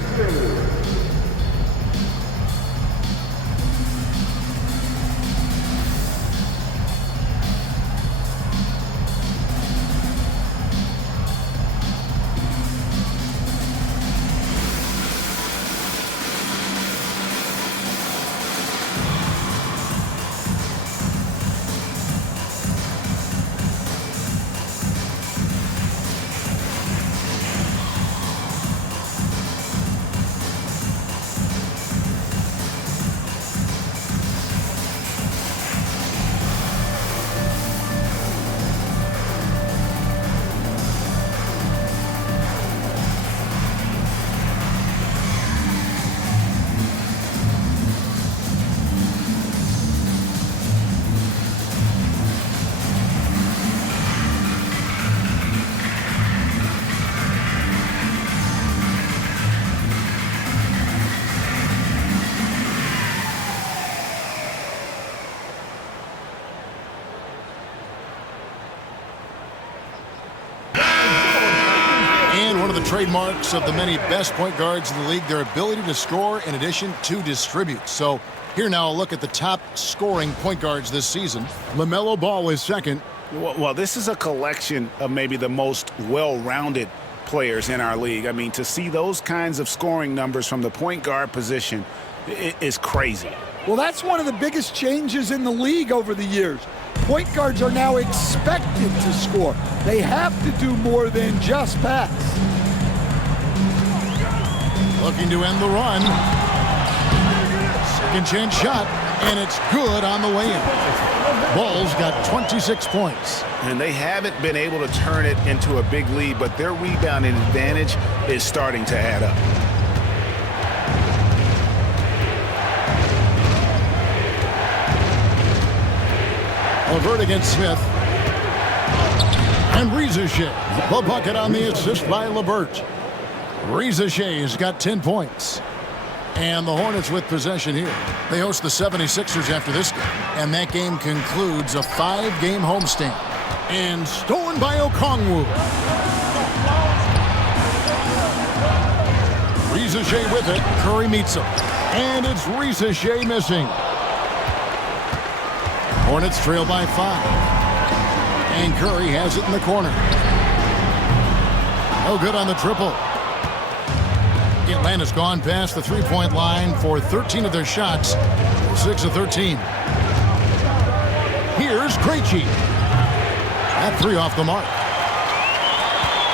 Trademarks of the many best point guards in the league, their ability to score in addition to distribute. So here now a look at the top scoring point guards this season. LaMelo Ball is second. Well, this is a collection of maybe the most well-rounded players in our league. I mean, to see those kinds of scoring numbers from the point guard position is crazy. Well, that's one of the biggest changes in the league over the years. Point guards are now expected to score. They have to do more than just pass. Looking to end the run. Second chance shot, and it's good on the way in. Ball's got 26 points. And they haven't been able to turn it into a big lead, but their rebounding advantage is starting to add up. LeVert against Smith. And Rizachet, the bucket on the assist by LeVert. Rizachet's got 10 points. And the Hornets with possession here. They host the 76ers after this game. And that game concludes a 5-game homestand. And stolen by Okongwu. Shea with it. Curry meets him. And it's Shea missing. Hornets trail by 5. And Curry has it in the corner. No good on the triple. Atlanta's gone past the three-point line for 13 of their shots. 6 of 13. Here's Krejci. That 3 off the mark.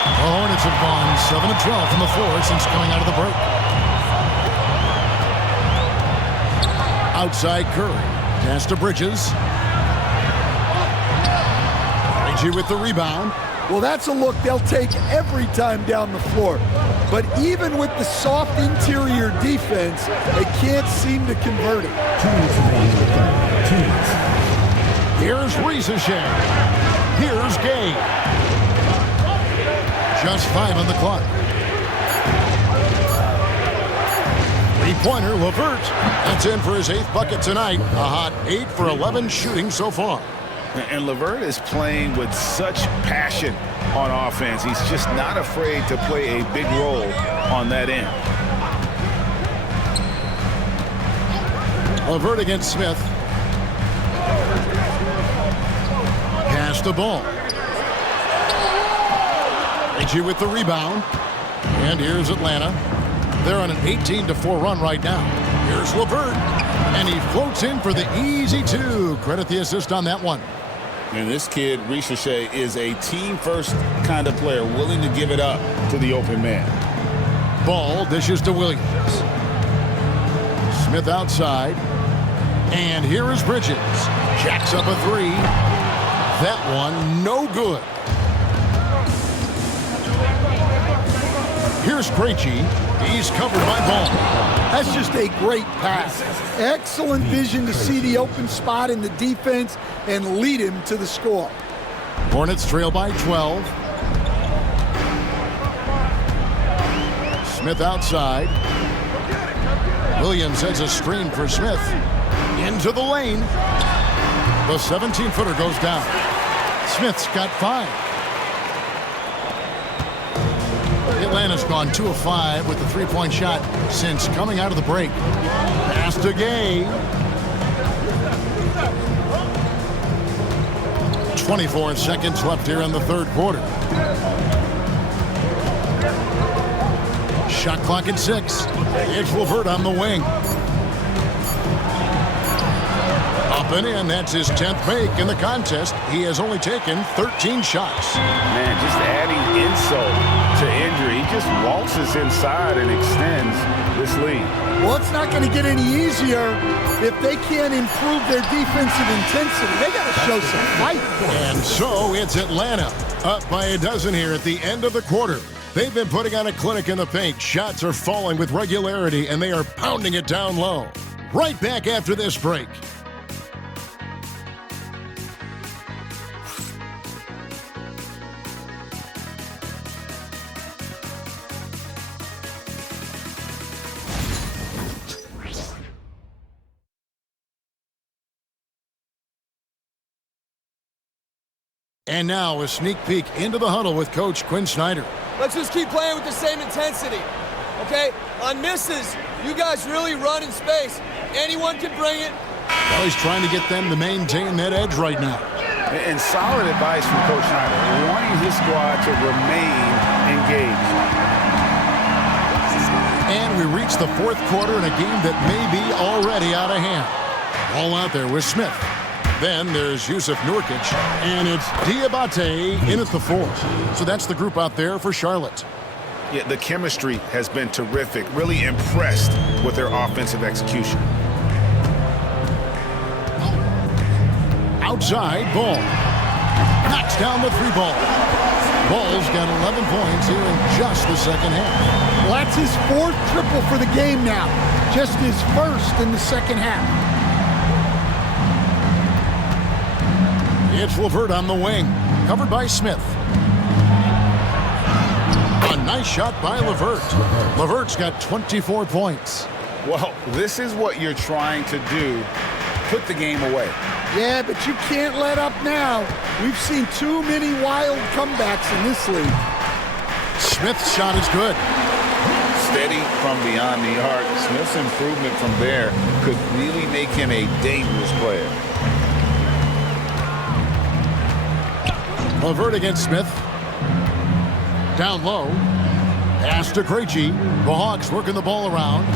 The Hornets have gone 7 of 12 from the floor since coming out of the break. Outside Curry. Pass to Bridges. Krejci with the rebound. Well, that's a look they'll take every time down the floor. But even with the soft interior defense, they can't seem to convert it. 2 minutes remaining in the third. 2 minutes. Here's Shea. Here's Gay. Just 5 on the clock. Three-pointer, LeVert. That's in for his 8th bucket tonight. A hot 8 for 11 shooting so far. And LeVert is playing with such passion on offense. He's just not afraid to play a big role on that end. LeVert against Smith. Pass the ball. Krejci with the rebound. And here's Atlanta. They're on an 18-4 run right now. Here's LeVert. And he floats in for the easy 2. Credit the assist on that one. And this kid, Shea, is a team-first kind of player, willing to give it up to the open man. Ball dishes to Williams. Smith outside. And here is Bridges. Jacks up a 3. That one no good. Here's Krejci. He's covered by Ball. That's just a great pass. Excellent vision to see the open spot in the defense and lead him to the score. Hornets trail by 12. Smith outside. Williams has a screen for Smith. Into the lane. The 17-footer goes down. Smith's got 5. Atlanta's gone 2 of 5 with the three-point shot since coming out of the break. Pass to Gay. 24 seconds left here in the third quarter. Shot clock at 6. It's LeVert on the wing. Up and in. That's his 10th make in the contest. He has only taken 13 shots. Man, just adding insult to injury. He just waltzes inside and extends this lead. Well, it's not going to get any easier if they can't improve their defensive intensity. They got to show some fight. And so it's Atlanta up by a dozen here at the end of the quarter. They've been putting on a clinic in the paint. Shots are falling with regularity, and they are pounding it down low. Right back after this break. And now a sneak peek into the huddle with Coach Quinn Snyder. Let's just keep playing with the same intensity, okay? On misses, you guys really run in space. Anyone can bring it. Well, he's trying to get them to maintain that edge right now. And solid advice from Coach Snyder, wanting his squad to remain engaged. And we reach the fourth quarter in a game that may be already out of hand. Ball out there with Smith. Then there's Yusuf Nurkic, and it's Diabate in at the 4. So that's the group out there for Charlotte. Yeah, the chemistry has been terrific. Really impressed with their offensive execution. Outside, Ball. Knocks down the 3 ball. Ball's got 11 points here in just the second half. Well, that's his 4th triple for the game now. Just his 1st in the second half. It's LeVert on the wing, covered by Smith. A nice shot by LeVert. LeVert's got 24 points. Well, this is what you're trying to do. Put the game away. Yeah, but you can't let up now. We've seen too many wild comebacks in this league. Smith's shot is good. steady from beyond the arc. Smith's improvement from there could really make him a dangerous player. LeVert against Smith. Down low. Pass to Krejci. The Hawks working the ball around.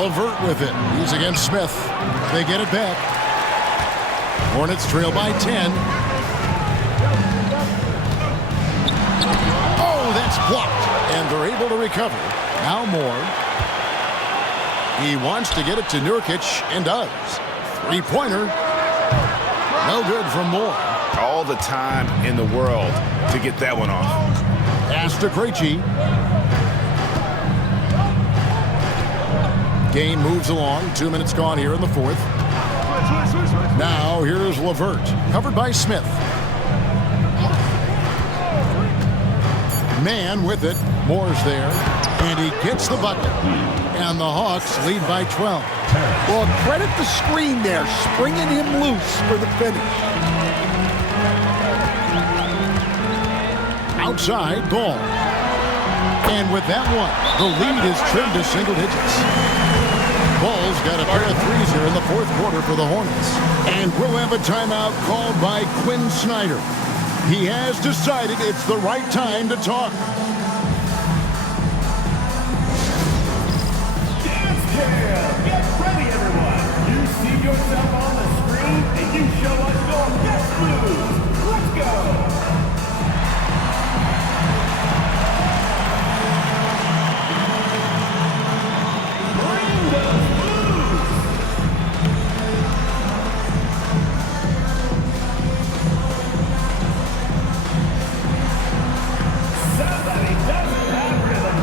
LeVert with it. He's against Smith. They get it back. Hornets trail by 10. Oh, that's blocked. And they're able to recover. Now Moore. He wants to get it to Nurkic and does. Three-pointer. No good from Moore. All the time in the world to get that one off. Pass to Krejci. Game moves along. 2 minutes gone here in the fourth. Now here's LeVert, covered by Smith. Man with it. Moore's there. And he gets the bucket. And the Hawks lead by 12. Well, credit the screen there, springing him loose for the finish. Outside, Ball. And with that one, the lead is trimmed to single digits. Ball's got a pair of threes here in the fourth quarter for the Hornets. And we'll have a timeout called by Quinn Snyder. He has decided it's the right time to talk. Get ready, everyone. You see yourself on the screen, and you show us your best moves. Let's go. Bring those moves. Somebody doesn't have rhythm.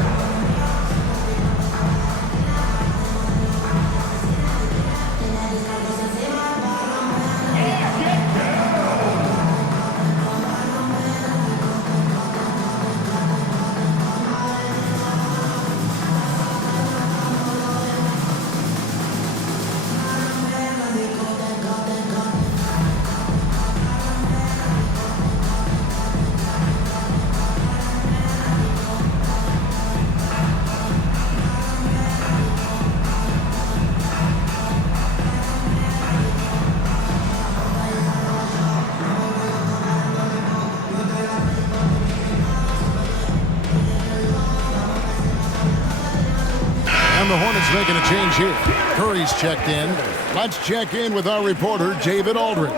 And the Hornets making a change here. Curry's checked in. Let's check in with our reporter, David Aldridge.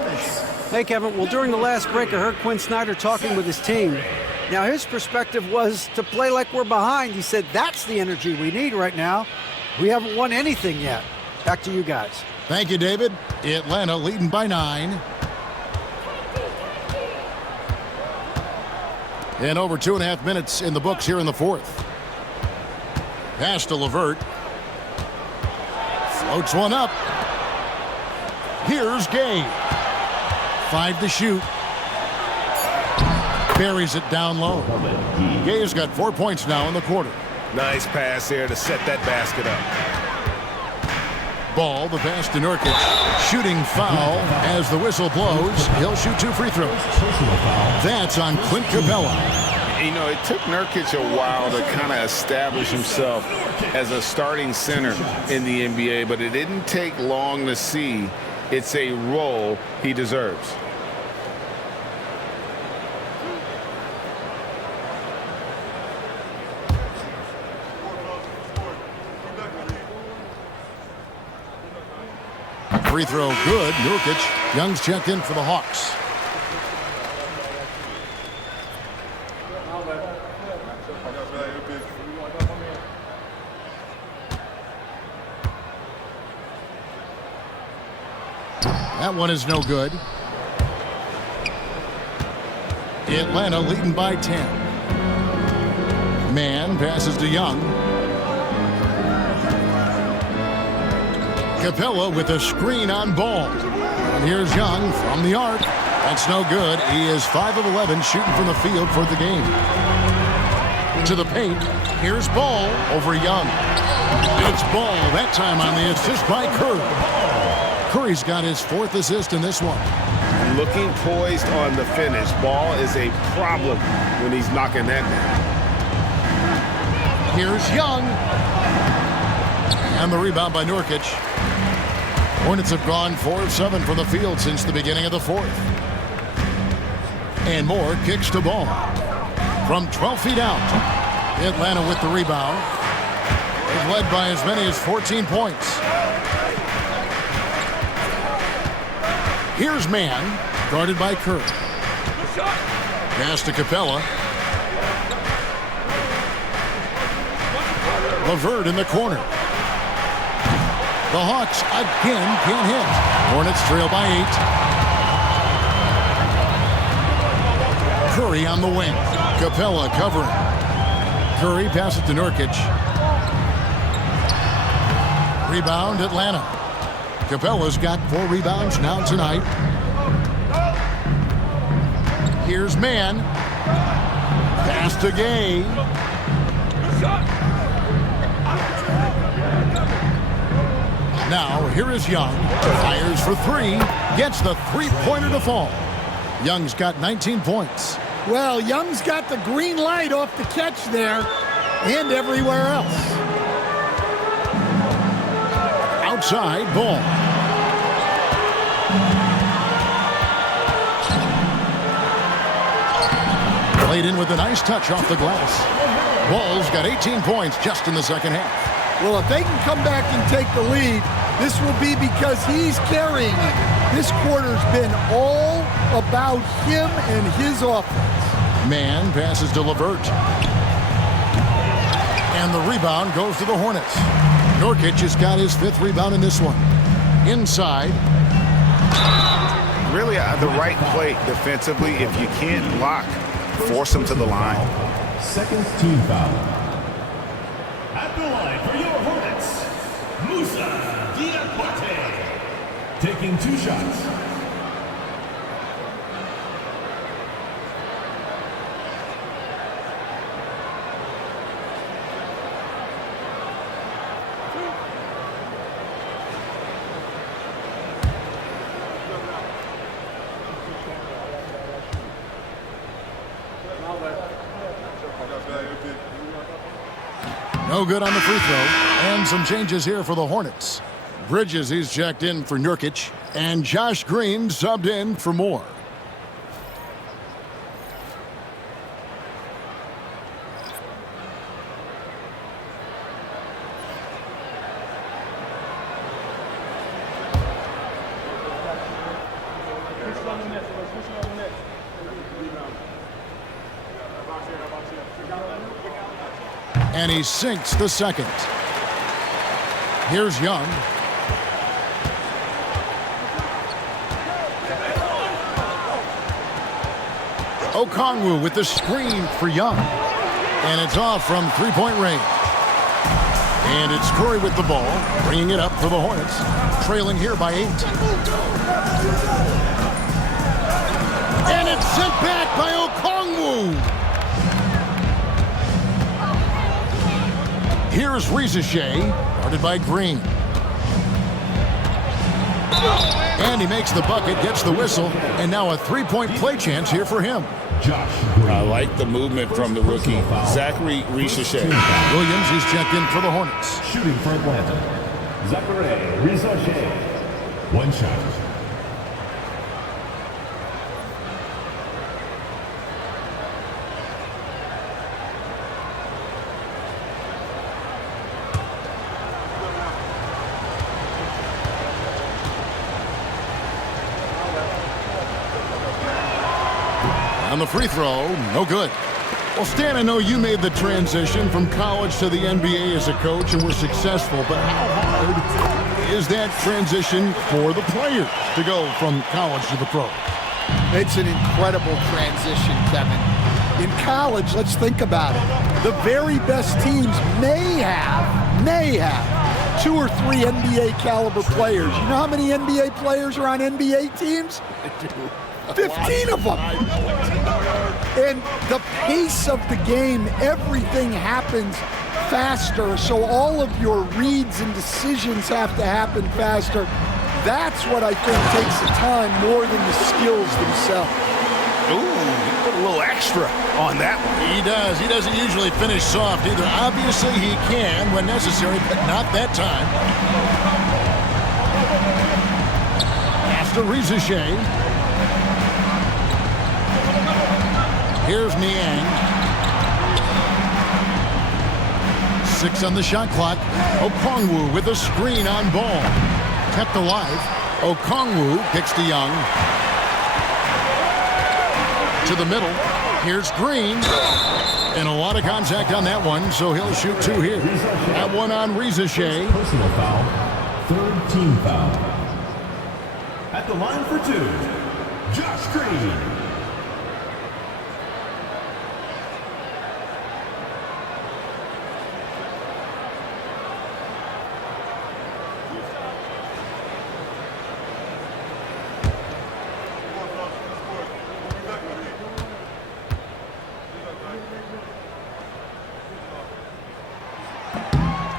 Hey, Kevin. Well, during the last break, I heard Quinn Snyder talking with his team. Now, his perspective was to play like we're behind. He said that's the energy we need right now. We haven't won anything yet. Back to you guys. Thank you, David. Atlanta leading by 9. And over 2.5 minutes in the books here in the fourth. Pass to LeVert. Floats one up. Here's Gay. 5 to shoot. Buries it down low. Gay's got 4 points now in the quarter. Nice pass here to set that basket up. Ball, the pass to Nurkic. Shooting foul as the whistle blows. He'll shoot 2 free throws. That's on Clint Capella. You know, it took Nurkic a while to kind of establish himself as a starting center in the NBA, but it didn't take long to see it's a role he deserves. Free throw good. Nurkic. Young's checked in for the Hawks. That one is no good. Atlanta leading by 10. Man passes to Young. Capella with a screen on Ball. And here's Young from the arc. That's no good. He is 5 of 11 shooting from the field for the game. To the paint. Here's Ball over Young. It's Ball, that time on the assist by Curry. Curry's got his 4th assist in this one. looking poised on the finish. Ball is a problem when he's knocking that down. Here's Young. And the rebound by Nurkic. Hornets have gone 4 of 7 from the field since the beginning of the fourth. And Moore kicks the ball. From 12 feet out, Atlanta with the rebound. They've led by as many as 14 points. Here's Mann, guarded by Kerr. Pass to Capella. LeVert in the corner. The Hawks again can't hit. Hornets trail by 8. Curry on the wing. Capella covering. Curry passes to Nurkic. Rebound Atlanta. Capella's got 4 rebounds now tonight. Here's Mann. Pass to Gay. Now, here is Young. Fires for 3. Gets the three-pointer to fall. Young's got 19 points. Well, Young's got the green light off the catch there and everywhere else. Outside ball. Played in with a nice touch off the glass. Ball's got 18 points just in the second half. Well, if they can come back and take the lead, this will be because he's carrying it. This quarter's been all about him and his offense. Mann passes to LeVert. And the rebound goes to the Hornets. Nurkic has got his 5th rebound in this one. Inside. Really, the right play defensively. If you can't block, force him to the line. Second team foul. At the line for your Hornets, Musa Diakate, taking 2 shots. No good on the free throw. And some changes here for the Hornets. Bridges, he's checked in for Nurkic. And Josh Green subbed in for Moore. And he sinks the second. Here's Young. Okongwu with the screen for Young. And it's off from three-point range. And it's Curry with the ball, bringing it up for the Hornets, trailing here by 8. And it's sent back by Okongwu. Here's Rizichet, guarded by Green. And he makes the bucket, gets the whistle, and now a three-point play chance here for him. I like the movement from the rookie, Zachary Rizichet. Williams, he's checked in for the Hornets. Shooting for Atlanta, Zachary Rizichet. 1 shot. On the free throw, no good. Well, Stan, I know you made the transition from college to the NBA as a coach and were successful, but how hard is that transition for the players to go from college to the pro? It's an incredible transition, Kevin. In college, let's think about it. The very best teams may have 2 or 3 NBA caliber players. You know how many NBA players are on NBA teams? 15 of them. And the pace of the game, everything happens faster, so all of your reads and decisions have to happen faster. That's what I think takes the time more than the skills themselves. Ooh, he put a little extra on that one. He does. He doesn't usually finish soft either. Obviously, he can when necessary, but not that time. After Rizichet. Here's Niang. 6 on the shot clock. Okongwu with a screen on ball. Kept alive. Okongwu kicks to Young. To the middle. Here's Green. And a lot of contact on that one, so he'll shoot 2 here. That one on Rizichet. Personal foul. Third team foul. At the line for 2, Josh Green.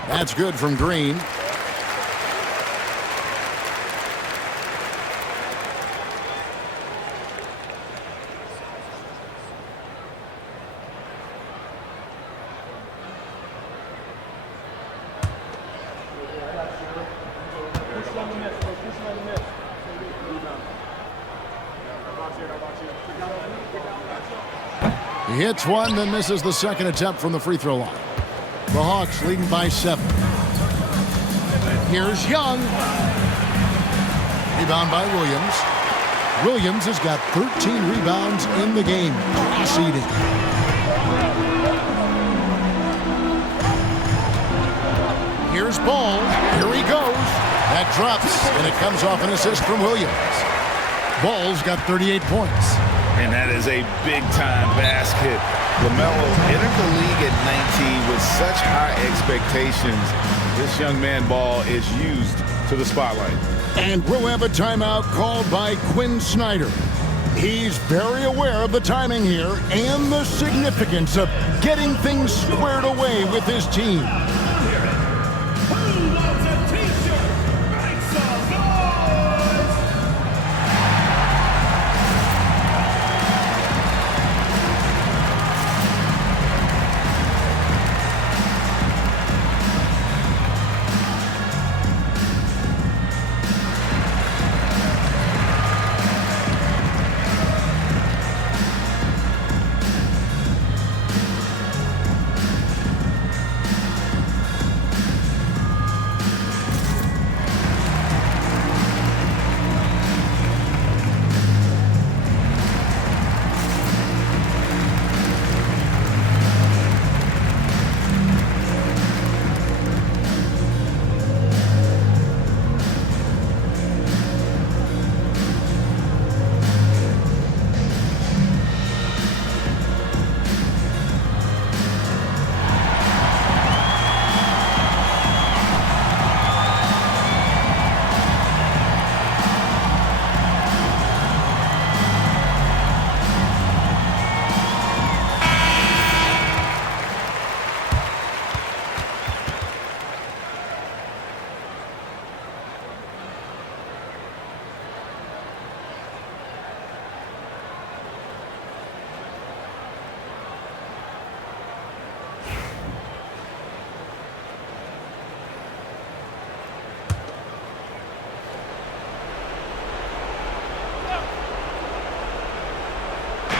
That's good from Green. He hits one, then misses the second attempt from the free throw line. The Hawks leading by 7. Here's Young. Rebound by Williams. Williams has got 13 rebounds in the game. Class-leading. Here's Ball. Here he goes. That drops, and it comes off an assist from Williams. Ball's got 38 points. And that is a big-time basket. LaMelo entered the league at 19 with such high expectations. This young man Ball is used to the spotlight. And we'll have a timeout called by Quinn Snyder. He's very aware of the timing here and the significance of getting things squared away with his team.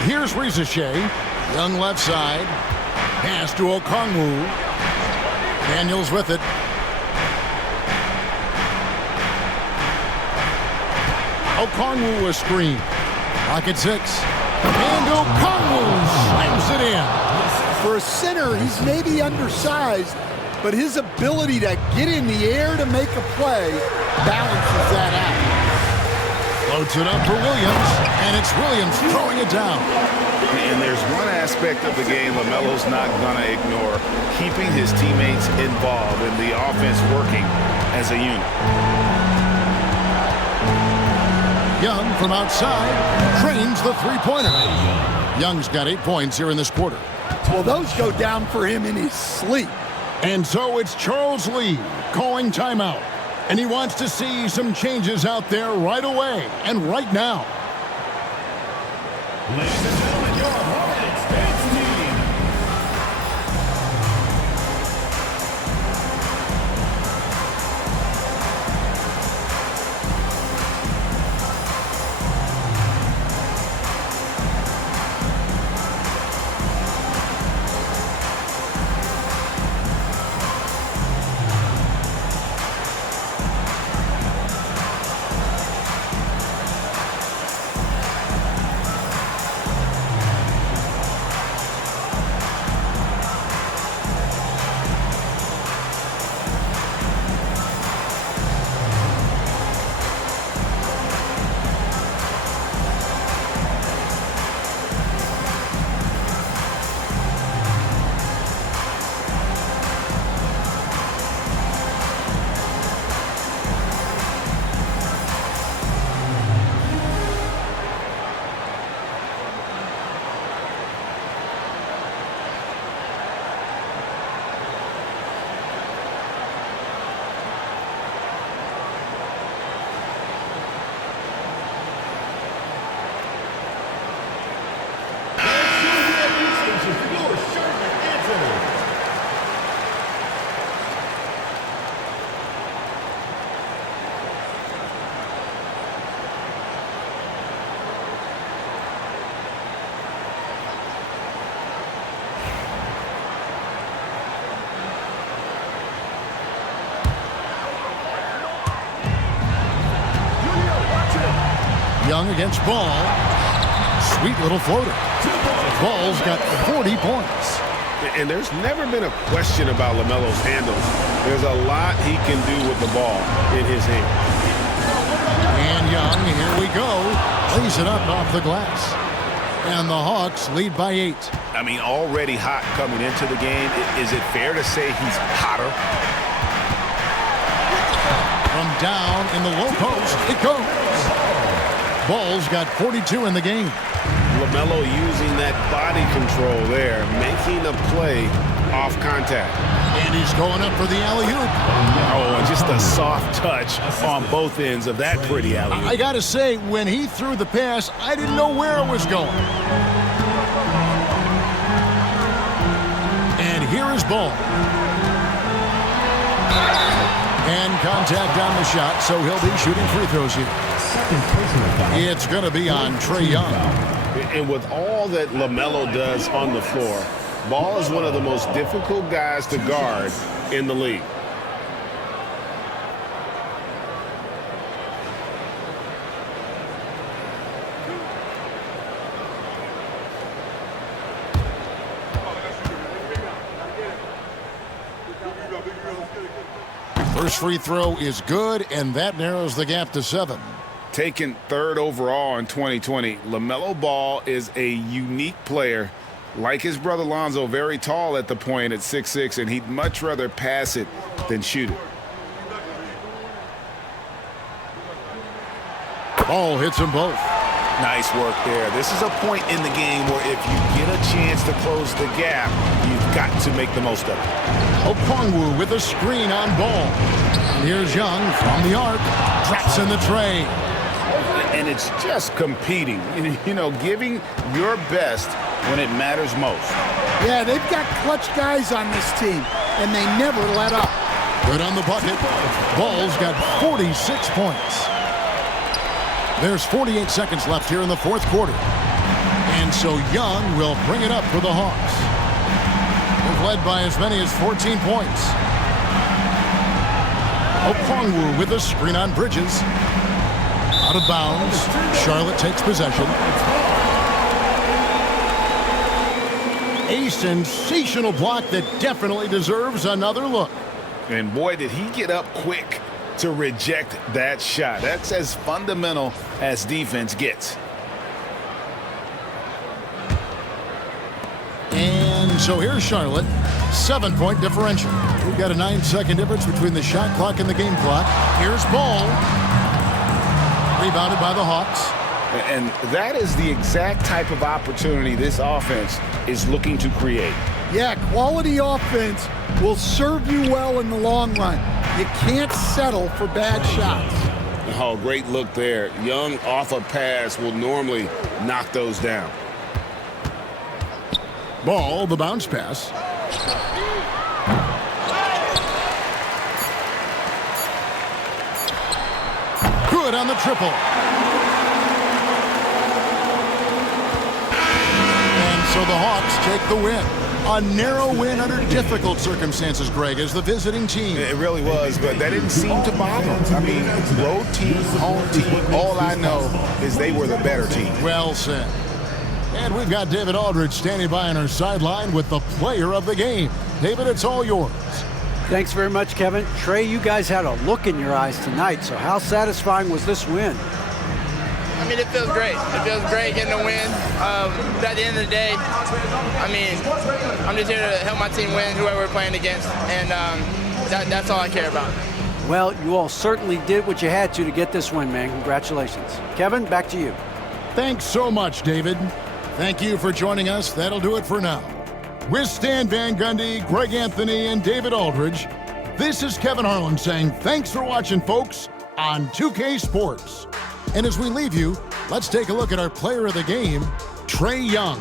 Here's Rizichet. Young left side. Pass to Okongwu. Daniels with it. Okongwu a screen. Pocket 6. And Okongwu slams it in. For a center, he's maybe undersized, but his ability to get in the air to make a play balances that out. Floats it up for Williams, and it's Williams throwing it down. And there's one aspect of the game LaMelo's not going to ignore, keeping his teammates involved in the offense working as a unit. Young from outside drains the three-pointer. Young's got 8 points here in this quarter. Well, those go down for him in his sleep. And so it's Charles Lee calling timeout. And he wants to see some changes out there right away and right now. Ladies and gentlemen, your Hornets dance team. Young against Ball. Sweet little floater. Ball's got 40 points. And there's never been a question about LaMelo's handles. There's a lot he can do with the ball in his hand. And Young, here we go. Lays it up off the glass. And the Hawks lead by 8. I mean, already hot coming into the game. Is it fair to say he's hotter? From down in the low post, it goes. Ball's got 42 in the game. LaMelo using that body control there, making a play off contact. And he's going up for the alley-oop. Oh, and just a soft touch on both ends of that pretty alley-oop. I got to say, when he threw the pass, I didn't know where it was going. And here is Ball. And contact on the shot, so he'll be shooting free throws here. It's going to be on Trae Young. And with all that LaMelo does on the floor, Ball is one of the most difficult guys to guard in the league. First free throw is good, and that narrows the gap to 7. Taken 3rd overall in 2020, LaMelo Ball is a unique player. Like his brother Lonzo, very tall at the point at 6'6", and he'd much rather pass it than shoot it. Ball hits them both. Nice work there. This is a point in the game where if you get a chance to close the gap, you've got to make the most of it. Okongwu with a screen on Ball. And here's Young from the arc. Traps in the tray. And it's just competing, you know, giving your best when it matters most. Yeah, they've got clutch guys on this team, and they never let up. Good on the bucket. Ball's got 46 points. There's 48 seconds left here in the 4th quarter. And so Young will bring it up for the Hawks. They've led by as many as 14 points. Okongwu with a screen on Bridges. Out of bounds. Charlotte takes possession. A sensational block that definitely deserves another look. And boy, did he get up quick to reject that shot. That's as fundamental as defense gets. And so here's Charlotte. 7-point differential. We've got a 9-second difference between the shot clock and the game clock. Here's Ball. Rebounded by the Hawks. And that is the exact type of opportunity this offense is looking to create. Yeah, quality offense will serve you well in the long run. You can't settle for bad shots. Oh, great look there. Young off a pass will normally knock those down. Ball, the bounce pass. Good on the triple. And so the Hawks take the win. A narrow win under difficult circumstances, Greg, as the visiting team. It really was, but that didn't seem to bother them. I mean, road team, home team, all I know is they were the better team. Well said. And we've got David Aldridge standing by on our sideline with the player of the game. David, it's all yours. Thanks very much, Kevin. Trey, you guys had a look in your eyes tonight, so how satisfying was this win? I mean, it feels great. It feels great getting a win. But at the end of the day, I mean, I'm just here to help my team win, whoever we're playing against, and that's all I care about. Well, you all certainly did what you had to get this win, man. Congratulations. Kevin, back to you. Thanks so much, David. Thank you for joining us. That'll do it for now. With Stan Van Gundy, Greg Anthony, and David Aldridge, this is Kevin Harlan saying thanks for watching, folks, on 2K Sports. And as we leave you, let's take a look at our player of the game, Trae Young.